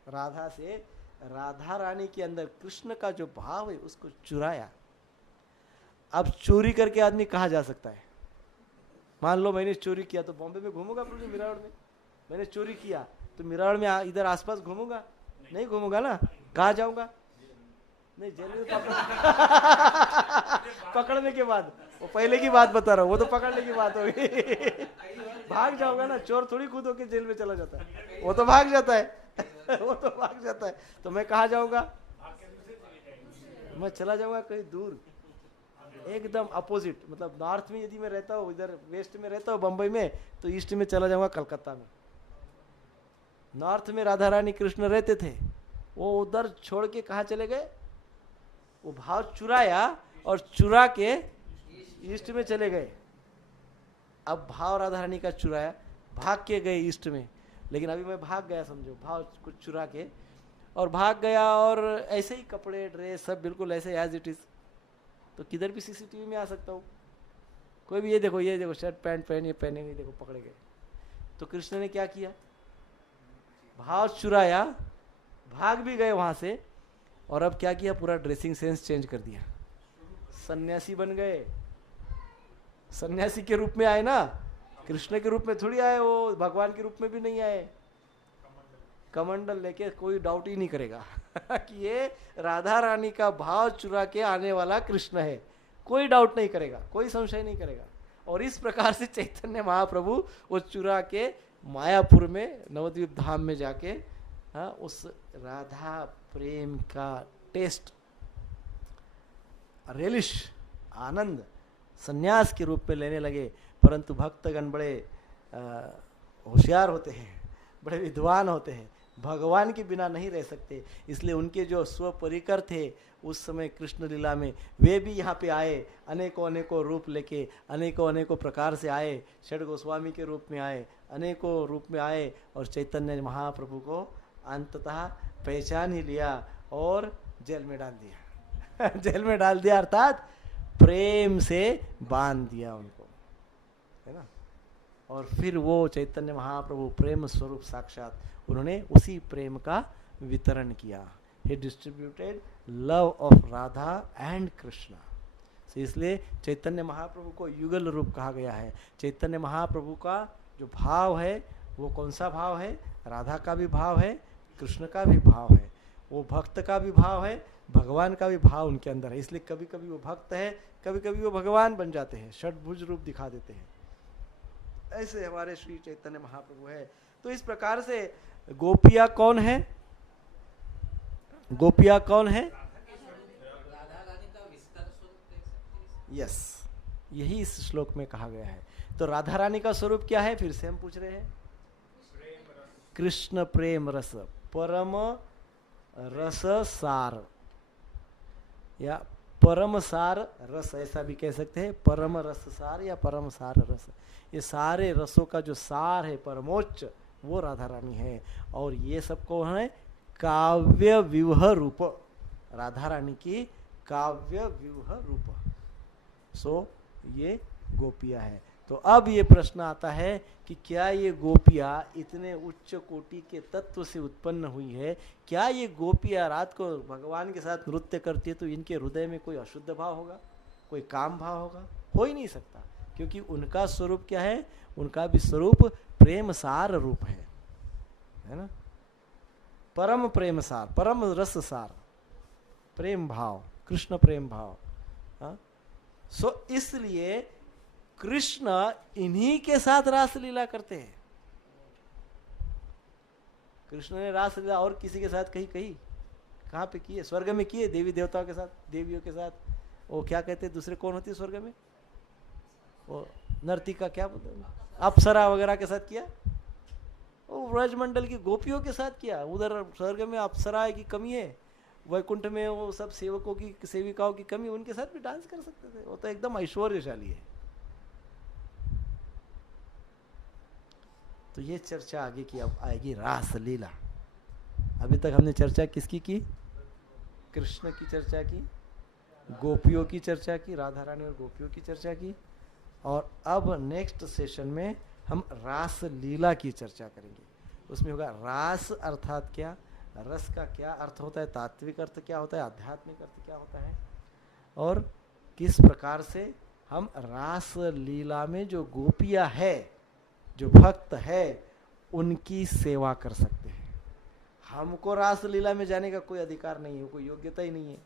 राधा से राधा रानी के अंदर कृष्ण का जो भाव है उसको चुराया। अब चोरी करके आदमी कहाँ जा सकता है, मान लो मैंने चोरी किया तो बॉम्बे में घूमूंगा प्रभु, मिरावड़ में मैंने चोरी किया तो मिरावड़ में इधर आसपास घूमूंगा, नहीं घूमूंगा ना, कहाँ जाऊंगा, नहीं जेल में पकड़ने के बाद, वो पहले की बात बता रहा हूँ, वो तो पकड़ने की बात होगी भाग जाऊंगा ना, चोर थोड़ी खुद होके जेल में चला जाता है, वो तो भाग जाता है वो तो भाग जाता है, तो मैं कहाँ जाऊंगा, मैं चला जाऊंगा कहीं दूर, एकदम अपोजिट, मतलब नॉर्थ में यदि मैं रहता हूँ, इधर वेस्ट में रहता हूँ बम्बई में, तो ईस्ट में चला जाऊंगा कलकत्ता में। नॉर्थ में राधा रानी कृष्ण रहते थे, वो उधर छोड़ के कहाँ चले गए, वो भाव चुराया और चुरा के ईस्ट में चले गए। अब भाव राधा रानी का चुराया, भाग के गए ईस्ट में, लेकिन अभी मैं भाग गया समझो, भाव कुछ चुरा के और भाग गया, और ऐसे ही कपड़े ड्रेस सब बिल्कुल ऐसे एज इट इज, तो किधर भी सीसीटीवी में आ सकता हूँ, कोई भी ये देखो शर्ट पैंट पहने नहीं, देखो पकड़े गए। तो कृष्ण ने क्या किया, भाव चुराया, भाग भी गए वहां से, और अब क्या किया, पूरा ड्रेसिंग सेंस चेंज कर दिया, सन्यासी बन गए, सन्यासी के रूप में आए ना, कृष्ण के रूप में थोड़ी आए, वो भगवान के रूप में भी नहीं आए, कमंडल लेके कोई डाउट ही नहीं करेगा कि ये राधा रानी का भाव चुरा के आने वाला कृष्ण है, कोई डाउट नहीं करेगा, कोई संशय नहीं करेगा। और इस प्रकार से चैतन्य महाप्रभु वो चुरा के मायापुर में नवद्वीप धाम में जाके उस राधा प्रेम का टेस्ट, रेलिश, आनंद संन्यास के रूप में लेने लगे। परंतु भक्तगण बड़े होशियार होते हैं, बड़े विद्वान होते हैं, भगवान के बिना नहीं रह सकते, इसलिए उनके जो स्वपरिकर थे उस समय कृष्ण लीला में, वे भी यहाँ पे आए, अनेकों अनेकों रूप लेके, अनेकों अनेकों प्रकार से आए, षड गोस्वामी के रूप में आए, अनेकों रूप में आए, और चैतन्य महाप्रभु को अंततः पहचान ही लिया और जेल में डाल दिया जेल में डाल दिया, अर्थात प्रेम से बांध दिया उनको, है ना। और फिर वो चैतन्य महाप्रभु प्रेम स्वरूप साक्षात, उन्होंने उसी प्रेम का वितरण किया। He distributed love of Radha and Krishna. इसलिए चैतन्य महाप्रभु को युगल रूप कहा गया है। चैतन्य महाप्रभु का जो भाव है वो कौन सा भाव है, राधा का भी भाव है, कृष्ण का भी भाव है, वो भक्त का भी भाव है, भगवान का भी भाव उनके अंदर है। इसलिए कभी कभी वो भक्त है, कभी कभी वो भगवान बन जाते हैं, षटभुज रूप दिखा देते हैं। ऐसे हमारे श्री चैतन्य महाप्रभु है। तो इस प्रकार से गोपिया कौन है, गोपिया कौन है, राधा रानी का विस्तार स्वरूप देख सकते हैं। यस, यही इस श्लोक में कहा गया है। तो राधा रानी का स्वरूप क्या है, फिर से हम पूछ रहे हैं, कृष्ण प्रेम रस, परम रस सार, या परम सार रस, ऐसा भी कह सकते हैं, परम रस सार या परम सार रस। ये सारे रसों का जो सार है, परमोच्च, वो राधा रानी है। और ये सब कौन है, काव्य व्यूह रूप, राधा रानी की काव्य व्यूह रूप। सो ये गोपिया है। तो अब ये प्रश्न आता है कि क्या ये गोपिया इतने उच्च कोटि के तत्व से उत्पन्न हुई है, क्या ये गोपिया रात को भगवान के साथ नृत्य करती है तो इनके हृदय में कोई अशुद्ध भाव होगा, कोई काम भाव होगा? हो ही नहीं सकता, क्योंकि उनका स्वरूप क्या है, उनका भी स्वरूप प्रेम सार रूप है ना, परम प्रेम सार, परम रस सार, प्रेम भाव, कृष्ण प्रेम भाव। सो इसलिए कृष्ण इन्हीं के साथ रासलीला करते हैं। कृष्ण ने रासलीला और किसी के साथ कहीं कहाँ पे की है? स्वर्ग में की है, देवी देवताओं के साथ, देवियों के साथ। वो क्या कहते हैं, दूसरे कौन होती है स्वर्ग में? वो नर्तिका क्या बोलते हैं, अप्सरा वगैरह के साथ किया, वो ब्रजमंडल की गोपियों के साथ किया। उधर स्वर्ग में अप्सरा की कमी है, वैकुंठ में वो सब सेवकों की सेविकाओं की कमी, उनके साथ भी डांस कर सकते थे, वो तो एकदम ऐश्वर्यशाली है। तो ये चर्चा आगे की अब आएगी रास लीला। अभी तक हमने चर्चा किसकी की? कृष्ण की चर्चा की, गोपियों की चर्चा की, राधा रानी और गोपियों की चर्चा की, और अब नेक्स्ट सेशन में हम रास लीला की चर्चा करेंगे। उसमें होगा रास अर्थात क्या, रस का क्या अर्थ होता है, तात्विक अर्थ क्या होता है, आध्यात्मिक अर्थ क्या होता है, और किस प्रकार से हम रास लीला में जो गोपियां है, जो भक्त है, उनकी सेवा कर सकते हैं। हमको रास लीला में जाने का कोई अधिकार नहीं है, कोई योग्यता ही नहीं है,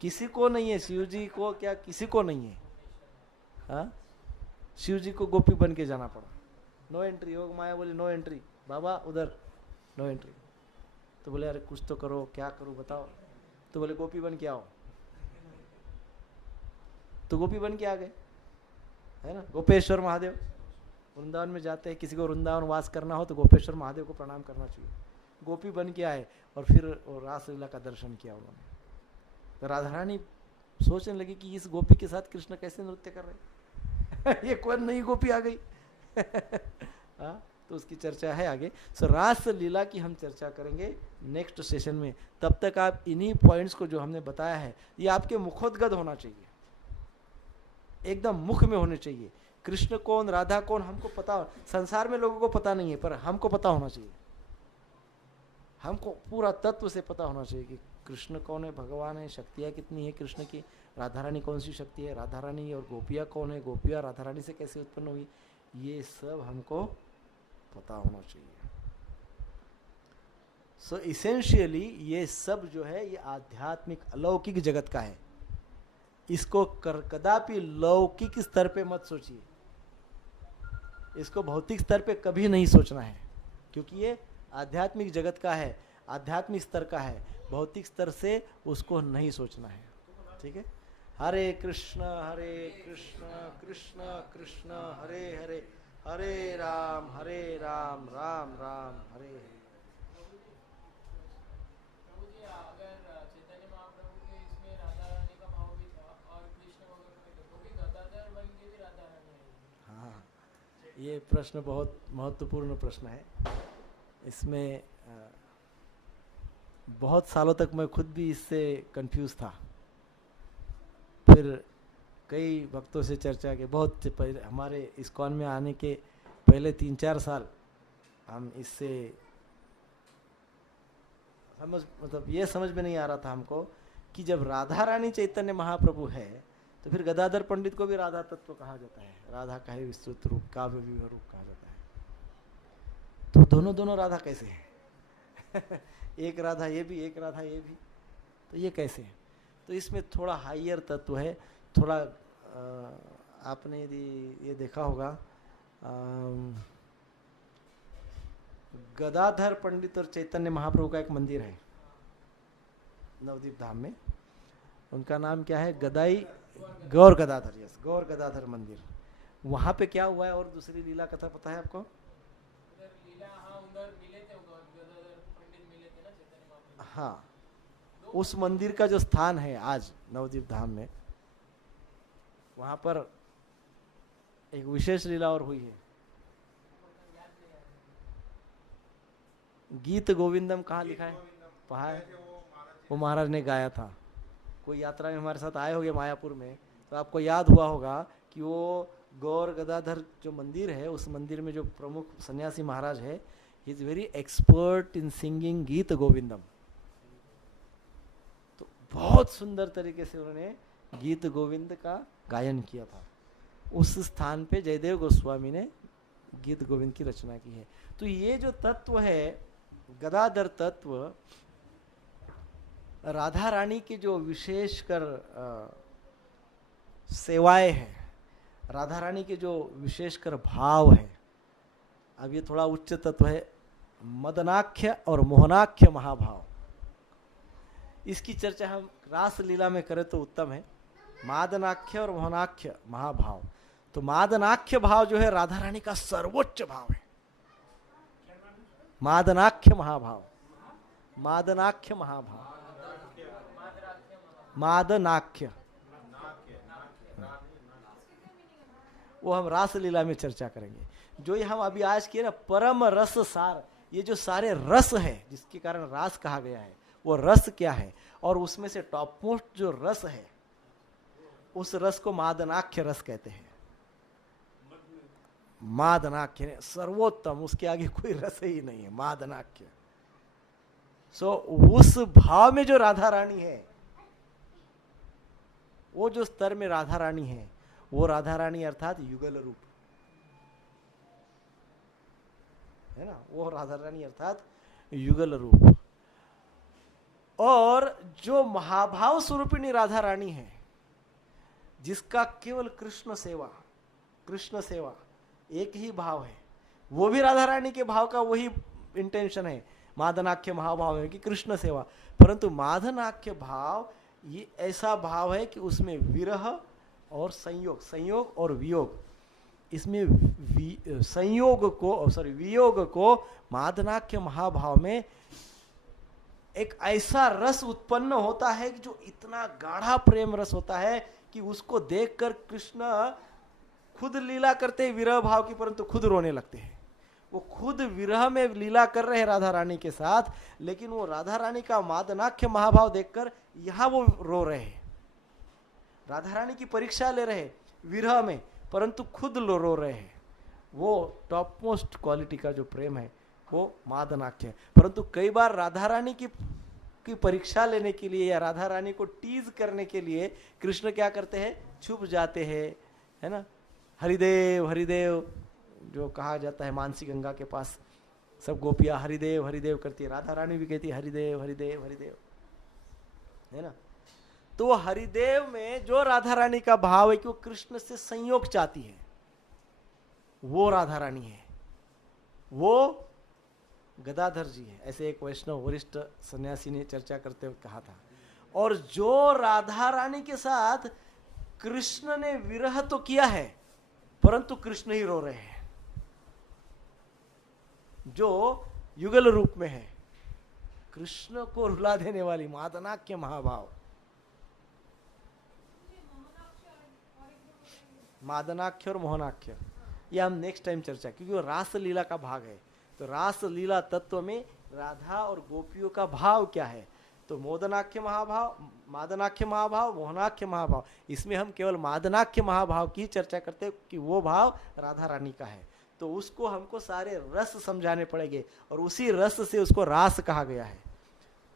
किसी को नहीं है, शिव जी को क्या किसी को नहीं है। हाँ, शिव जी को गोपी बन के जाना पड़ा, नो एंट्री। योग माया बोली नो एंट्री, बाबा उधर नो एंट्री। तो बोले अरे कुछ तो करो, क्या करूं बताओ। तो बोले गोपी बन के आओ, तो गोपी बन के आ गए, है ना। गोपेश्वर महादेव वृंदावन में जाते हैं, किसी को वृंदावन वास करना हो तो गोपेश्वर महादेव को प्रणाम करना चाहिए। गोपी बन के आए और फिर रासलीला का दर्शन किया उन्होंने। तो राधा रानी सोचने लगी कि इस गोपी के साथ कृष्ण कैसे नृत्य कर रहे ये कौन नई गोपी आ गई तो उसकी चर्चा है आगे। सो रास लीला की हम चर्चा करेंगे नेक्स्ट सेशन में। तब तक आप इन्हीं पॉइंट्स को जो हमने बताया है ये आपके मुखोद्गत होना चाहिए, एकदम मुख में होने चाहिए। कृष्ण कौन, राधा कौन, हमको पता, संसार में लोगों को पता नहीं है, पर हमको पता होना चाहिए। हमको पूरा तत्व से पता होना चाहिए कि कृष्ण कौन है, भगवान है, शक्तियाँ कितनी है कृष्ण की, राधा रानी कौन सी शक्ति है, राधा रानी और गोपियाँ कौन है, गोपियाँ राधा रानी से कैसे उत्पन्न हुई, ये सब हमको पता होना चाहिए। सो इसेंशियली ये सब जो है ये आध्यात्मिक अलौकिक जगत का है। इसको कदापि लौकिक स्तर पे मत सोचिए, इसको भौतिक स्तर पे कभी नहीं सोचना है, क्योंकि ये आध्यात्मिक जगत का है, आध्यात्मिक स्तर का है। भौतिक स्तर से उसको नहीं सोचना है, ठीक है। हरे कृष्ण कृष्ण कृष्ण हरे हरे, हरे राम राम राम हरे हरे। हाँ, ये प्रश्न बहुत महत्वपूर्ण प्रश्न है। इसमें बहुत सालों तक मैं खुद भी इससे कंफ्यूज था। फिर कई भक्तों से चर्चा के, बहुत पहले हमारे इस्कॉन में आने के पहले 3-4 साल हम इससे मतलब ये समझ में नहीं आ रहा था हमको कि जब राधा रानी चैतन्य महाप्रभु है तो फिर गदाधर पंडित को भी राधा तत्व कहा जाता है, राधा का ही विस्तृत रूप, काव्य विवह रूप कहा जाता है। तो दोनों राधा कैसे है एक राधा ये भी, एक राधा ये भी, तो ये कैसे है? तो इसमें थोड़ा हाइयर तत्व है, थोड़ा आपने यदि ये देखा होगा, गदाधर पंडित और चैतन्य महाप्रभु का एक मंदिर है नवदीप धाम में, उनका नाम क्या है, गौर गदाधर, यस, गौर गदाधर मंदिर। वहाँ पे क्या हुआ है और दूसरी लीला कथा पता है आपको? हाँ, उस मंदिर का जो स्थान है आज नवदीप धाम में, वहाँ पर एक विशेष लीला और हुई है। गीत गोविंदम कहाँ लिखा है, पढ़ा है? वो महाराज ने गाया था। कोई यात्रा में हमारे साथ आए होंगे मायापुर में, तो आपको याद हुआ होगा कि वो गौर गदाधर जो मंदिर है, उस मंदिर में जो प्रमुख सन्यासी महाराज है, he is very expert in singing गीत गोविंदम। तो बहुत सुंदर तरीके से उन्होंने गीत गोविंद का गायन किया था। उस स्थान पे जयदेव गोस्वामी ने गीत गोविंद की रचना की है। तो ये जो तत्व है गदाधर तत्व, राधा रानी की जो विशेषकर सेवाएं हैं, राधा रानी के जो विशेषकर भाव है, अब ये थोड़ा उच्च तत्व है, मदनाख्य और मोहनाख्य महाभाव। इसकी चर्चा हम रास लीला में करें तो उत्तम है, मादनाख्य और मोहनाख्य महाभाव। तो मादनाख्य भाव जो है राधा रानी का सर्वोच्च भाव है। मादनाख्य महाभाव, मादनाख्य महाभाव, मादनाख्य, वो हम रास लीला में चर्चा करेंगे। जो ये हम अभी आज किए ना परम रस सार, ये जो सारे रस है जिसके कारण रास कहा गया है, वो रस क्या है, और उसमें से टॉप मोस्ट जो रस है उस रस को मादनाख्य रस कहते हैं। मादनाख्य सर्वोत्तम, उसके आगे कोई रस ही नहीं है, मादनाख्य। सो उस भाव में जो राधा रानी है, वो जो स्तर में राधा रानी है, वो राधा रानी अर्थात युगल रूप है ना, वो राधा रानी अर्थात युगल रूप। और जो महाभाव स्वरूपिणी राधा रानी है, जिसका केवल कृष्ण सेवा, कृष्ण सेवा एक ही भाव है, वो भी राधा रानी के भाव का वही इंटेंशन है, मादनाख्य महाभाव है कि कृष्ण सेवा। परंतु मादनाख्य भाव ये ऐसा भाव है कि उसमें विरह और संयोग, संयोग और वियोग, इसमें संयोग को सॉरी वियोग को मादनाख्य महाभाव में एक ऐसा रस उत्पन्न होता है कि जो इतना गाढ़ा प्रेम रस होता है कि उसको देखकर कृष्ण खुद लीला करते हैं विरह भाव की, परंतु खुद रोने लगते हैं। वो खुद विरह में लीला कर रहे हैं राधा रानी के साथ, लेकिन वो राधा रानी का मादनाख्य महाभाव देखकर यहां वो रो रहे हैं। राधा रानी की परीक्षा ले रहे विरह में, परंतु खुद रो रहे हैं। वो टॉप मोस्ट क्वालिटी का जो प्रेम है वो मादनाख्य है। परंतु कई बार राधा रानी की परीक्षा लेने के लिए या राधा रानी को टीज करने के लिए कृष्ण क्या करते हैं, छुप जाते हैं, है ना। हरिदेव हरिदेव जो कहा जाता है मानसी गंगा के पास, सब गोपियां हरिदेव हरिदेव करती है, राधा रानी भी कहती है हरिदेव हरिदेव हरिदेव, है ना। तो वो हरिदेव में जो राधा रानी का भाव है कि वो कृष्ण से संयोग चाहती है, वो राधा रानी है, वो गदाधर जी है। ऐसे एक वैष्णव वरिष्ठ सन्यासी ने चर्चा करते हुए कहा था। और जो राधा रानी के साथ कृष्ण ने विरह तो किया है, परंतु कृष्ण ही रो रहे हैं, जो युगल रूप में है, कृष्ण को रुला देने वाली मादनाख्य महाभाव। मादनाख्य और मोहनाख्य ये हम नेक्स्ट टाइम चर्चा, क्योंकि वो रास लीला का भाग है। तो रास लीला तत्व में राधा और गोपियों का भाव क्या है, तो मोदनाख्य महाभाव, मादनाख्य महाभाव, मोहनाख्य महाभाव, इसमें हम केवल मादनाख्य महाभाव की चर्चा करते हैं कि वो भाव राधा रानी का है। तो उसको हमको सारे रस समझाने पड़ेंगे, और उसी रस से उसको रास कहा गया है।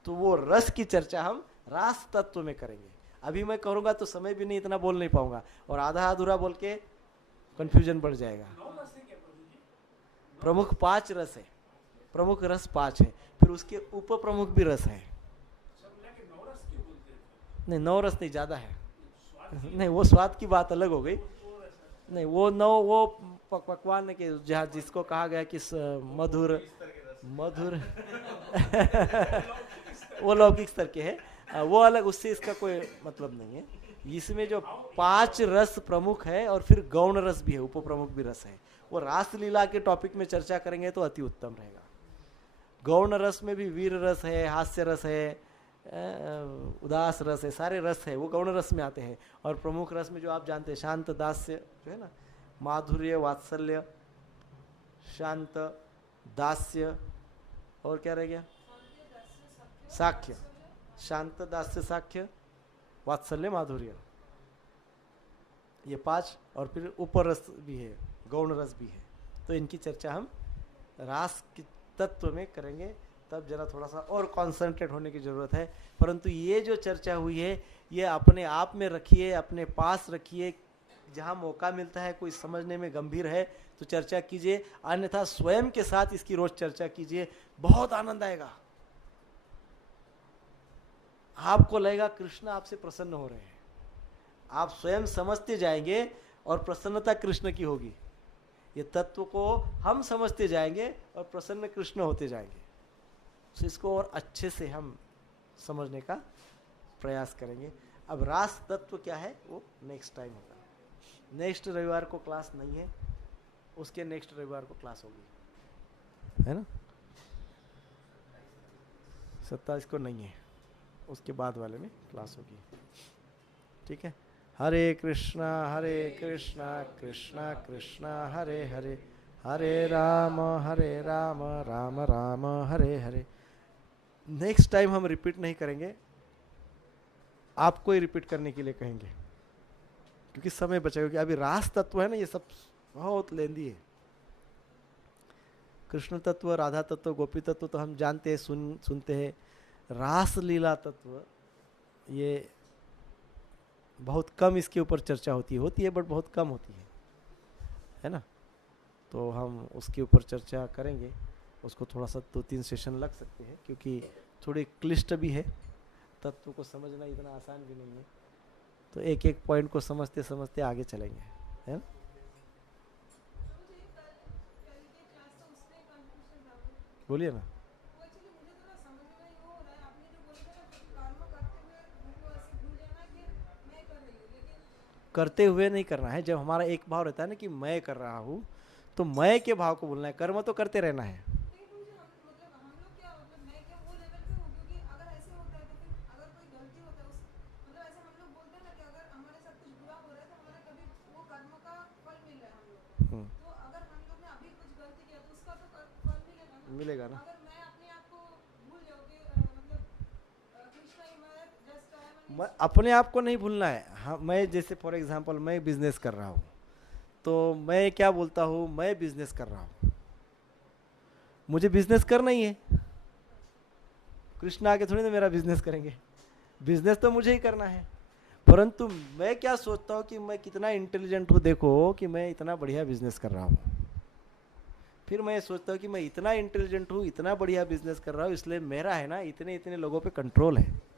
तो वो रस की चर्चा हम रास तत्व में करेंगे। अभी मैं करूंगा तो समय भी नहीं, इतना बोल नहीं पाऊंगा, और आधा अधूरा बोल के कंफ्यूजन बढ़ जाएगा। प्रमुख 5 रस है, प्रमुख रस 5 है, फिर उसके उप प्रमुख भी रस है। नहीं 9 रस नहीं, ज्यादा है। नहीं वो स्वाद की बात अलग हो गई। नहीं वो 9 वो पकवान के जहाँ जिसको कहा गया कि मधुर मधुर वो लौकिक स्तर के है, वो अलग, उससे इसका कोई मतलब नहीं है। इसमें जो 5 रस प्रमुख है और फिर गौण रस भी है, उप प्रमुख भी रस है, वो रास लीला के टॉपिक में चर्चा करेंगे तो अति उत्तम रहेगा। गौण रस में भी वीर रस है, हास्य रस है, उदास रस है, सारे रस है, वो गौण रस में आते हैं। और प्रमुख रस में जो आप जानते हैं शांत दास्य जो है ना, माधुर्य वात्सल्य, शांत दास्य, और क्या रह गया, साख्य, शांत दास्य साख्य वात्सल्य माधुर्य, ये 5। और फिर ऊपर रस भी है, गौण रस भी है। तो इनकी चर्चा हम रास के तत्व में करेंगे, तब जरा थोड़ा सा और कॉन्सेंट्रेट होने की जरूरत है। परंतु ये जो चर्चा हुई है ये अपने आप में रखिए, अपने पास रखिए, जहाँ मौका मिलता है कोई समझने में गंभीर है तो चर्चा कीजिए, अन्यथा स्वयं के साथ इसकी रोज चर्चा कीजिए, बहुत आनंद आएगा। आपको लगेगा कृष्ण आपसे प्रसन्न हो रहे हैं, आप स्वयं समझते जाएंगे और प्रसन्नता कृष्ण की होगी। ये तत्व को हम समझते जाएंगे और प्रसन्न कृष्ण होते जाएंगे। तो इसको और अच्छे से हम समझने का प्रयास करेंगे। अब रास तत्व क्या है वो नेक्स्ट टाइम होगा। नेक्स्ट रविवार को क्लास नहीं है, उसके नेक्स्ट रविवार को क्लास होगी, है ना। 27 को नहीं है, उसके बाद वाले में क्लास होगी, ठीक है। हरे कृष्णा कृष्णा कृष्णा हरे हरे, हरे राम राम राम हरे हरे। नेक्स्ट टाइम हम रिपीट नहीं करेंगे, आपको ही रिपीट करने के लिए कहेंगे, क्योंकि समय बचेगा। क्योंकि अभी रास तत्व है ना, ये सब बहुत लेंदी है। कृष्ण तत्व, राधा तत्व, गोपी तत्व तो हम जानते हैं, सुनते हैं। रास लीला तत्व ये बहुत कम इसके ऊपर चर्चा होती है बट बहुत कम होती है ना। तो हम उसके ऊपर चर्चा करेंगे, उसको थोड़ा सा 2-3 सेशन लग सकते हैं, क्योंकि थोड़ी क्लिष्ट भी है, तत्व को समझना इतना आसान भी नहीं है। तो एक एक पॉइंट को समझते समझते आगे चलेंगे, है ना। बोलिए ना। करते हुए नहीं करना है। जब हमारा एक भाव रहता है ना कि मैं कर रहा हूँ, तो मैं के भाव को बोलना है। कर्म तो करते रहना है। मिलेगा ना। अपने आप को नहीं भूलना है। हाँ, मैं जैसे फॉर एग्जांपल मैं बिजनेस कर रहा हूँ, तो मैं क्या बोलता हूँ, मैं बिजनेस कर रहा हूँ, मुझे बिजनेस करना ही है। कृष्ण आके थोड़ी ना मेरा बिजनेस करेंगे, बिजनेस तो मुझे ही करना है। परंतु मैं क्या सोचता हूँ कि मैं कितना इंटेलिजेंट हूँ, देखो कि मैं इतना बढ़िया बिजनेस कर रहा हूँ। फिर मैं सोचता हूँ कि मैं इतना इंटेलिजेंट हूँ, इतना बढ़िया बिजनेस कर रहा हूँ, इसलिए मेरा है ना इतने इतने लोगों पे कंट्रोल है।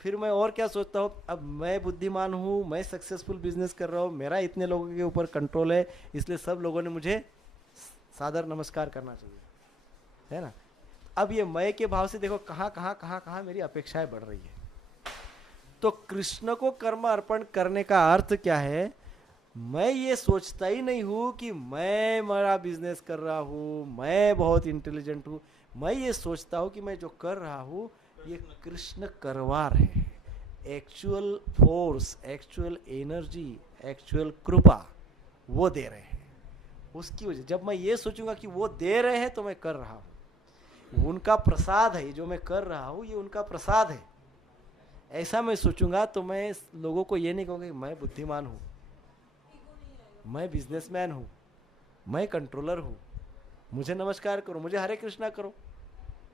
फिर मैं और क्या सोचता हूँ, अब मैं बुद्धिमान हूँ, मैं सक्सेसफुल बिजनेस कर रहा हूँ, मेरा इतने लोगों के ऊपर कंट्रोल है, इसलिए सब लोगों ने मुझे सादर नमस्कार करना चाहिए, है ना। अब ये मैं के भाव से देखो कहाँ मेरी अपेक्षाएं बढ़ रही है। तो कृष्ण को कर्म अर्पण करने का अर्थ क्या है, मैं ये सोचता ही नहीं हूँ कि मैं मेरा बिजनेस कर रहा हूँ, मैं बहुत इंटेलिजेंट हूँ। मैं ये सोचता हूँ कि मैं जो कर रहा हूँ ये कृष्ण करवा रहे हैं। Actual force, actual energy, actual कृपा वो दे रहे हैं। उसकी वजह जब मैं ये सोचूंगा कि वो दे रहे हैं तो मैं कर रहा हूँ, उनका प्रसाद है, जो मैं कर रहा हूँ ये उनका प्रसाद है, ऐसा मैं सोचूंगा तो मैं लोगों को ये नहीं कहूँगा कि मैं बुद्धिमान हूँ, मैं बिजनेसमैन हूँ, मैं कंट्रोलर हूँ, मुझे नमस्कार करो, मुझे हरे कृष्णा करो।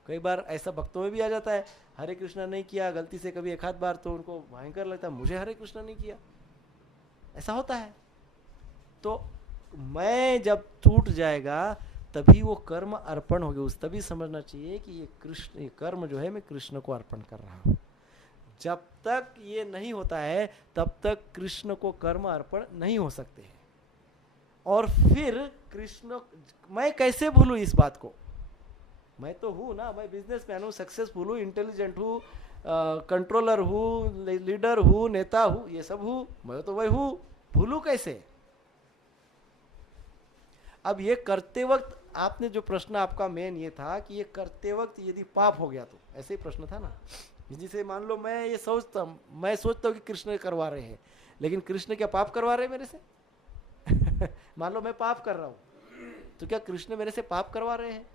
कई बार ऐसा भक्तों में भी आ जाता है, हरे कृष्णा नहीं किया गलती से कभी एक आध बार तो उनको भयंकर लगता है, मुझे हरे कृष्णा नहीं किया, ऐसा होता है। तो मैं जब टूट जाएगा तभी वो कर्म अर्पण होगी, उस तभी समझना चाहिए कि ये कृष्ण, ये कर्म जो है मैं कृष्ण को अर्पण कर रहा हूँ। जब तक ये नहीं होता है तब तक कृष्ण को कर्म अर्पण नहीं हो सकते हैं। और फिर कृष्ण, मैं कैसे भूलूं इस बात को, मैं तो हूँ ना, मैं बिजनेसमैन हूँ, सक्सेसफुल हूँ, इंटेलिजेंट हूँ, कंट्रोलर हूँ, लीडर हूँ, नेता हूँ, ये सब हूँ, मैं तो वही हूँ, भूलूं कैसे। अब ये करते वक्त आपने जो प्रश्न, आपका मेन ये था कि ये करते वक्त यदि पाप हो गया तो, ऐसे ही प्रश्न था ना। जिसे मान लो मैं ये सोचता हूँ कि कृष्ण करवा रहे हैं, लेकिन कृष्ण क्या पाप करवा रहे हैं मेरे से? मान लो मैं पाप कर रहा हूँ, तो क्या कृष्ण मेरे से पाप करवा रहे हैं?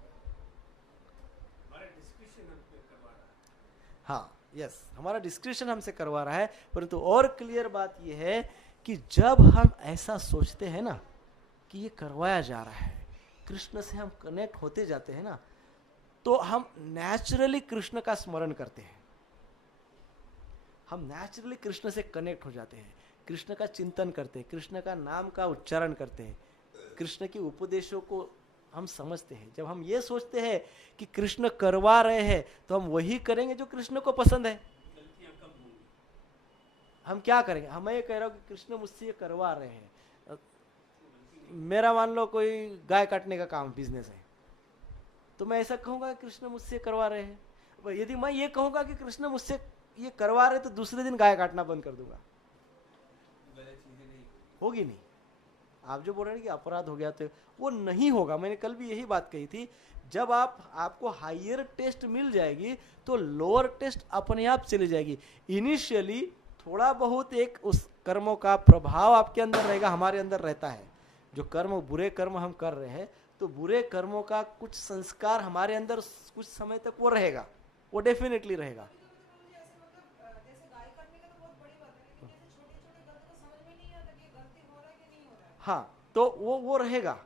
हाँ, यस, हमारा डिस्क्रिप्शन हमसे करवा रहा है। परंतु और क्लियर बात यह है कि जब हम ऐसा सोचते हैं ना कि ये करवाया जा रहा है, कृष्ण से हम कनेक्ट होते जाते हैं ना, तो हम नेचुरली कृष्ण का स्मरण करते हैं, हम नेचुरली कृष्ण से कनेक्ट हो जाते हैं, कृष्ण का चिंतन करते हैं, कृष्ण का नाम का उच्चारण करते हैं, कृष्ण के उपदेशों को हम समझते हैं। जब हम ये सोचते हैं कि कृष्ण करवा रहे हैं तो हम वही करेंगे जो कृष्ण को पसंद है। हम क्या करेंगे, हम ये कह रहे हो कि कृष्ण मुझसे ये करवा रहे हैं, मेरा मान लो कोई गाय काटने का काम बिजनेस है, तो मैं ऐसा कहूंगा कि कृष्ण मुझसे करवा रहे हैं। यदि मैं ये कहूंगा कि कृष्ण मुझसे ये करवा रहे तो दूसरे दिन गाय काटना बंद कर दूंगा, गलत चीजें नहीं होगी नहीं। आप जो बोल रहे हैं कि अपराध हो गया तो वो नहीं होगा। मैंने कल भी यही बात कही थी, जब आपको हायर टेस्ट मिल जाएगी तो लोअर टेस्ट अपने आप चली जाएगी। इनिशियली थोड़ा बहुत एक उस कर्मों का प्रभाव आपके अंदर रहेगा, हमारे अंदर रहता है। जो कर्म, बुरे कर्म हम कर रहे हैं तो बुरे कर्मों का कुछ संस्कार हमारे अंदर कुछ समय तक वो रहेगा, वो डेफिनेटली रहेगा। जैसे गाय करने का तो बहुत बड़ी बात है, लेकिन जैसे छोटी-छोटी गलती को समझ में नहीं आता कि गलती हो रहा है कि नहीं हो रहा है। हाँ, तो वो रहेगा,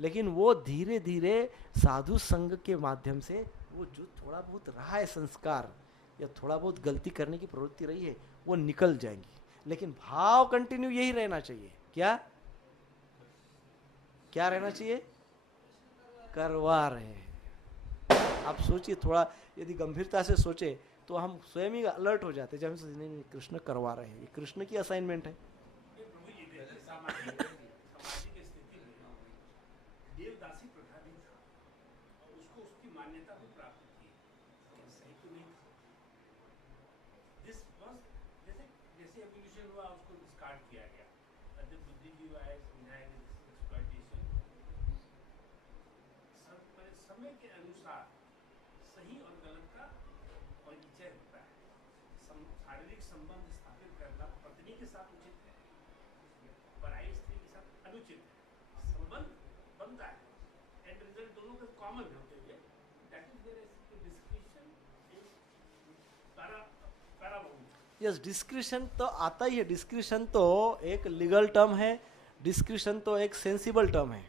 लेकिन वो धीरे धीरे साधु संग के माध्यम से वो जो थोड़ा बहुत रहा है संस्कार या थोड़ा बहुत गलती करने की प्रवृत्ति रही है वो निकल जाएंगी। लेकिन भाव कंटिन्यू यही रहना चाहिए। क्या क्या रहना चाहिए? करवा रहे हैं। आप सोचिए, थोड़ा यदि गंभीरता से सोचे तो हम स्वयं ही अलर्ट हो जाते हैं। जब हम सोचते नहीं, कृष्ण करवा रहे हैं, ये कृष्ण की असाइनमेंट है। प्रभु जी देखिए, सामाजिक स्थिति में देवदासी प्रथा भी था और उसको उसकी मान्यता भी प्राप्त थी, लेकिन सही तो नहीं था। दिस वाज जैसे एवोल्यूशन हुआ उसको डिस्कार्ड किया गया, जब बुद्धिजीवी आए समझाए एक्सप्लॉयटेशन। समय के अनुसार सही और गलत का परिचय होता है। शारीरिक संबंध स्थापित करना पत्नी के साथ उचित है, पराई स्त्री के साथ अनुचित है। संबंध बनता है, एंड रिजल्ट दोनों का कॉमन होते हुए that is their description in पैराबाउंड। यस, डिस्क्रिशन तो आता ही है। डिस्क्रिशन तो एक लीगल टर्म है, डिस्क्रिशन तो एक सेंसिबल टर्म है।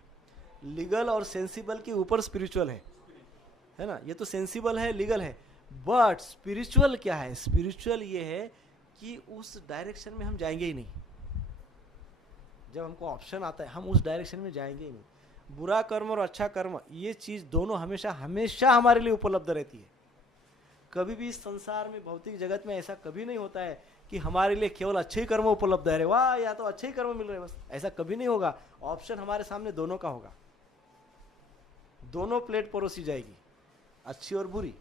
लीगल और सेंसिबल के ऊपर स्पिरिचुअल है ना। ये तो सेंसिबल है, लीगल है, बट स्पिरिचुअल क्या है? स्पिरिचुअल ये है कि उस डायरेक्शन में हम जाएंगे ही नहीं। जब हमको ऑप्शन आता है हम उस डायरेक्शन में जाएंगे ही नहीं। बुरा कर्म और अच्छा कर्म, ये चीज दोनों हमेशा हमेशा हमारे लिए उपलब्ध रहती है। कभी भी इस संसार में, भौतिक जगत में ऐसा कभी नहीं होता है कि हमारे लिए केवल अच्छे ही कर्म उपलब्ध है, वाह या तो अच्छे ही कर्म मिल रहे हैं बस, ऐसा कभी नहीं होगा। ऑप्शन हमारे सामने दोनों का होगा, दोनों प्लेट परोसी जाएगी, अच्छी और बुरी।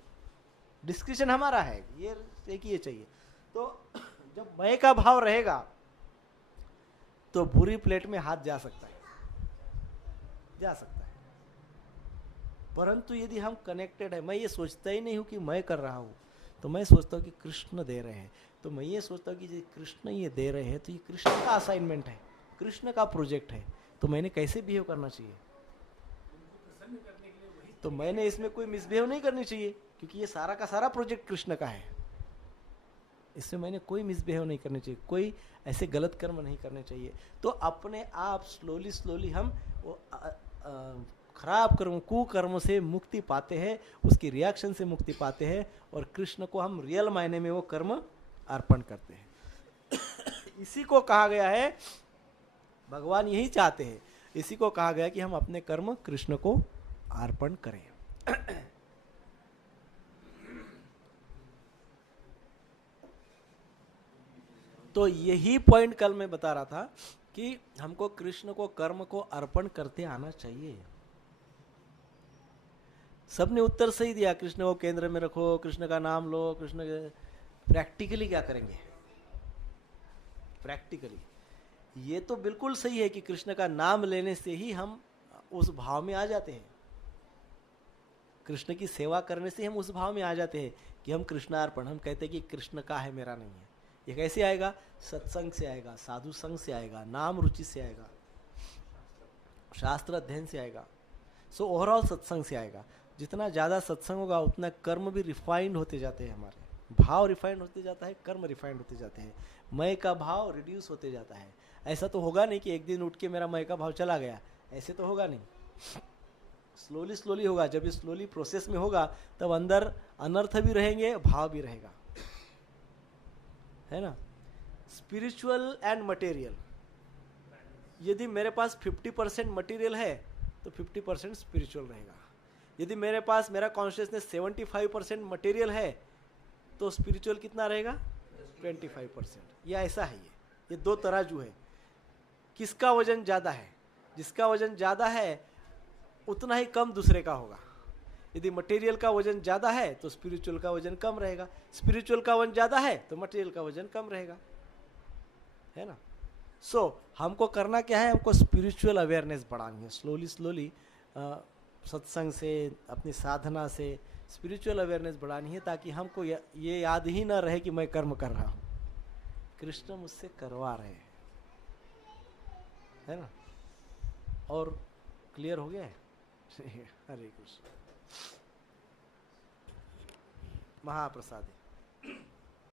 डिस्क्रिप्शन हमारा है, ये एक ही चाहिए। तो जब मैं का भाव रहेगा तो बुरी प्लेट में हाथ जा सकता है, जा सकता है। परंतु यदि हम कनेक्टेड है, मैं ये सोचता ही नहीं हूं कि मैं कर रहा हूं, तो मैं सोचता हूं कि कृष्ण दे रहे हैं, तो मैं ये सोचता हूं कि जो कृष्ण ये दे रहे हैं तो ये कृष्ण का असाइनमेंट है, कृष्ण का प्रोजेक्ट है, तो मैंने कैसे बिहेव करना चाहिए। तो मैंने इसमें कोई मिसबिहेव नहीं करनी चाहिए, क्योंकि ये सारा का सारा प्रोजेक्ट कृष्ण का है। इसमें मैंने कोई मिसबिहेव नहीं करनी चाहिए, कोई ऐसे गलत कर्म नहीं करने चाहिए। तो अपने आप स्लोली हम वो खराब कर्म, कुकर्म से मुक्ति पाते हैं, उसकी रिएक्शन से मुक्ति पाते हैं, और कृष्ण को हम रियल मायने में वो कर्म अर्पण करते हैं। इसी को कहा गया है, भगवान यही चाहते हैं, इसी को कहा गया कि हम अपने कर्म कृष्ण को अर्पण करें। तो यही पॉइंट कल मैं बता रहा था कि हमको कृष्ण को कर्म को अर्पण करते आना चाहिए। सबने उत्तर सही दिया, कृष्ण को केंद्र में रखो, कृष्ण का नाम लो, कृष्ण के। प्रैक्टिकली क्या करेंगे? प्रैक्टिकली ये तो बिल्कुल सही है कि कृष्ण का नाम लेने से ही हम उस भाव में आ जाते हैं, कृष्ण की सेवा करने से हम उस भाव में आ जाते हैं कि हम कृष्णार्पण, हम कहते हैं कि कृष्ण का है, मेरा नहीं है। ये कैसे आएगा? सत्संग से आएगा, साधु संग से आएगा, नाम रुचि से आएगा, शास्त्र अध्ययन से आएगा। सो ओवरऑल सत्संग से आएगा। जितना ज़्यादा सत्संग होगा उतना कर्म भी रिफाइंड होते जाते हैं, हमारे भाव रिफाइंड होते जाता है, कर्म रिफाइंड होते जाते हैं, मैं का भाव रिड्यूस होते जाता है। ऐसा तो होगा नहीं कि एक दिन उठ के मेरा मैं का भाव चला गया, ऐसे तो होगा नहीं। स्लोली होगा। जब ये स्लोली प्रोसेस में होगा तब अंदर अनर्थ भी रहेंगे, भाव भी रहेगा, है ना। स्पिरिचुअल एंड मटेरियल, यदि मेरे पास 50% मटेरियल है तो 50% स्पिरिचुअल रहेगा। यदि मेरे पास, मेरा कॉन्शियसनेस 75% मटेरियल है तो स्पिरिचुअल कितना रहेगा? 25%। या ऐसा है, ये दो तराजू है। किसका वजन ज़्यादा है? जिसका वजन ज़्यादा है उतना ही कम दूसरे का होगा। यदि मटेरियल का वजन ज़्यादा है तो स्पिरिचुअल का वजन कम रहेगा, स्पिरिचुअल का वजन ज़्यादा है तो मटेरियल का वजन कम रहेगा, है ना। सो हमको करना क्या है, हमको स्पिरिचुअल अवेयरनेस बढ़ानी है। स्लोली स्लोली सत्संग से, अपनी साधना से स्पिरिचुअल अवेयरनेस बढ़ानी है, ताकि हमको ये याद ही ना रहे कि मैं कर्म कर रहा हूँ, कृष्ण मुझसे करवा रहे हैं, है ना। और क्लियर हो गया है? हरे कृष्ण। महाप्रसाद।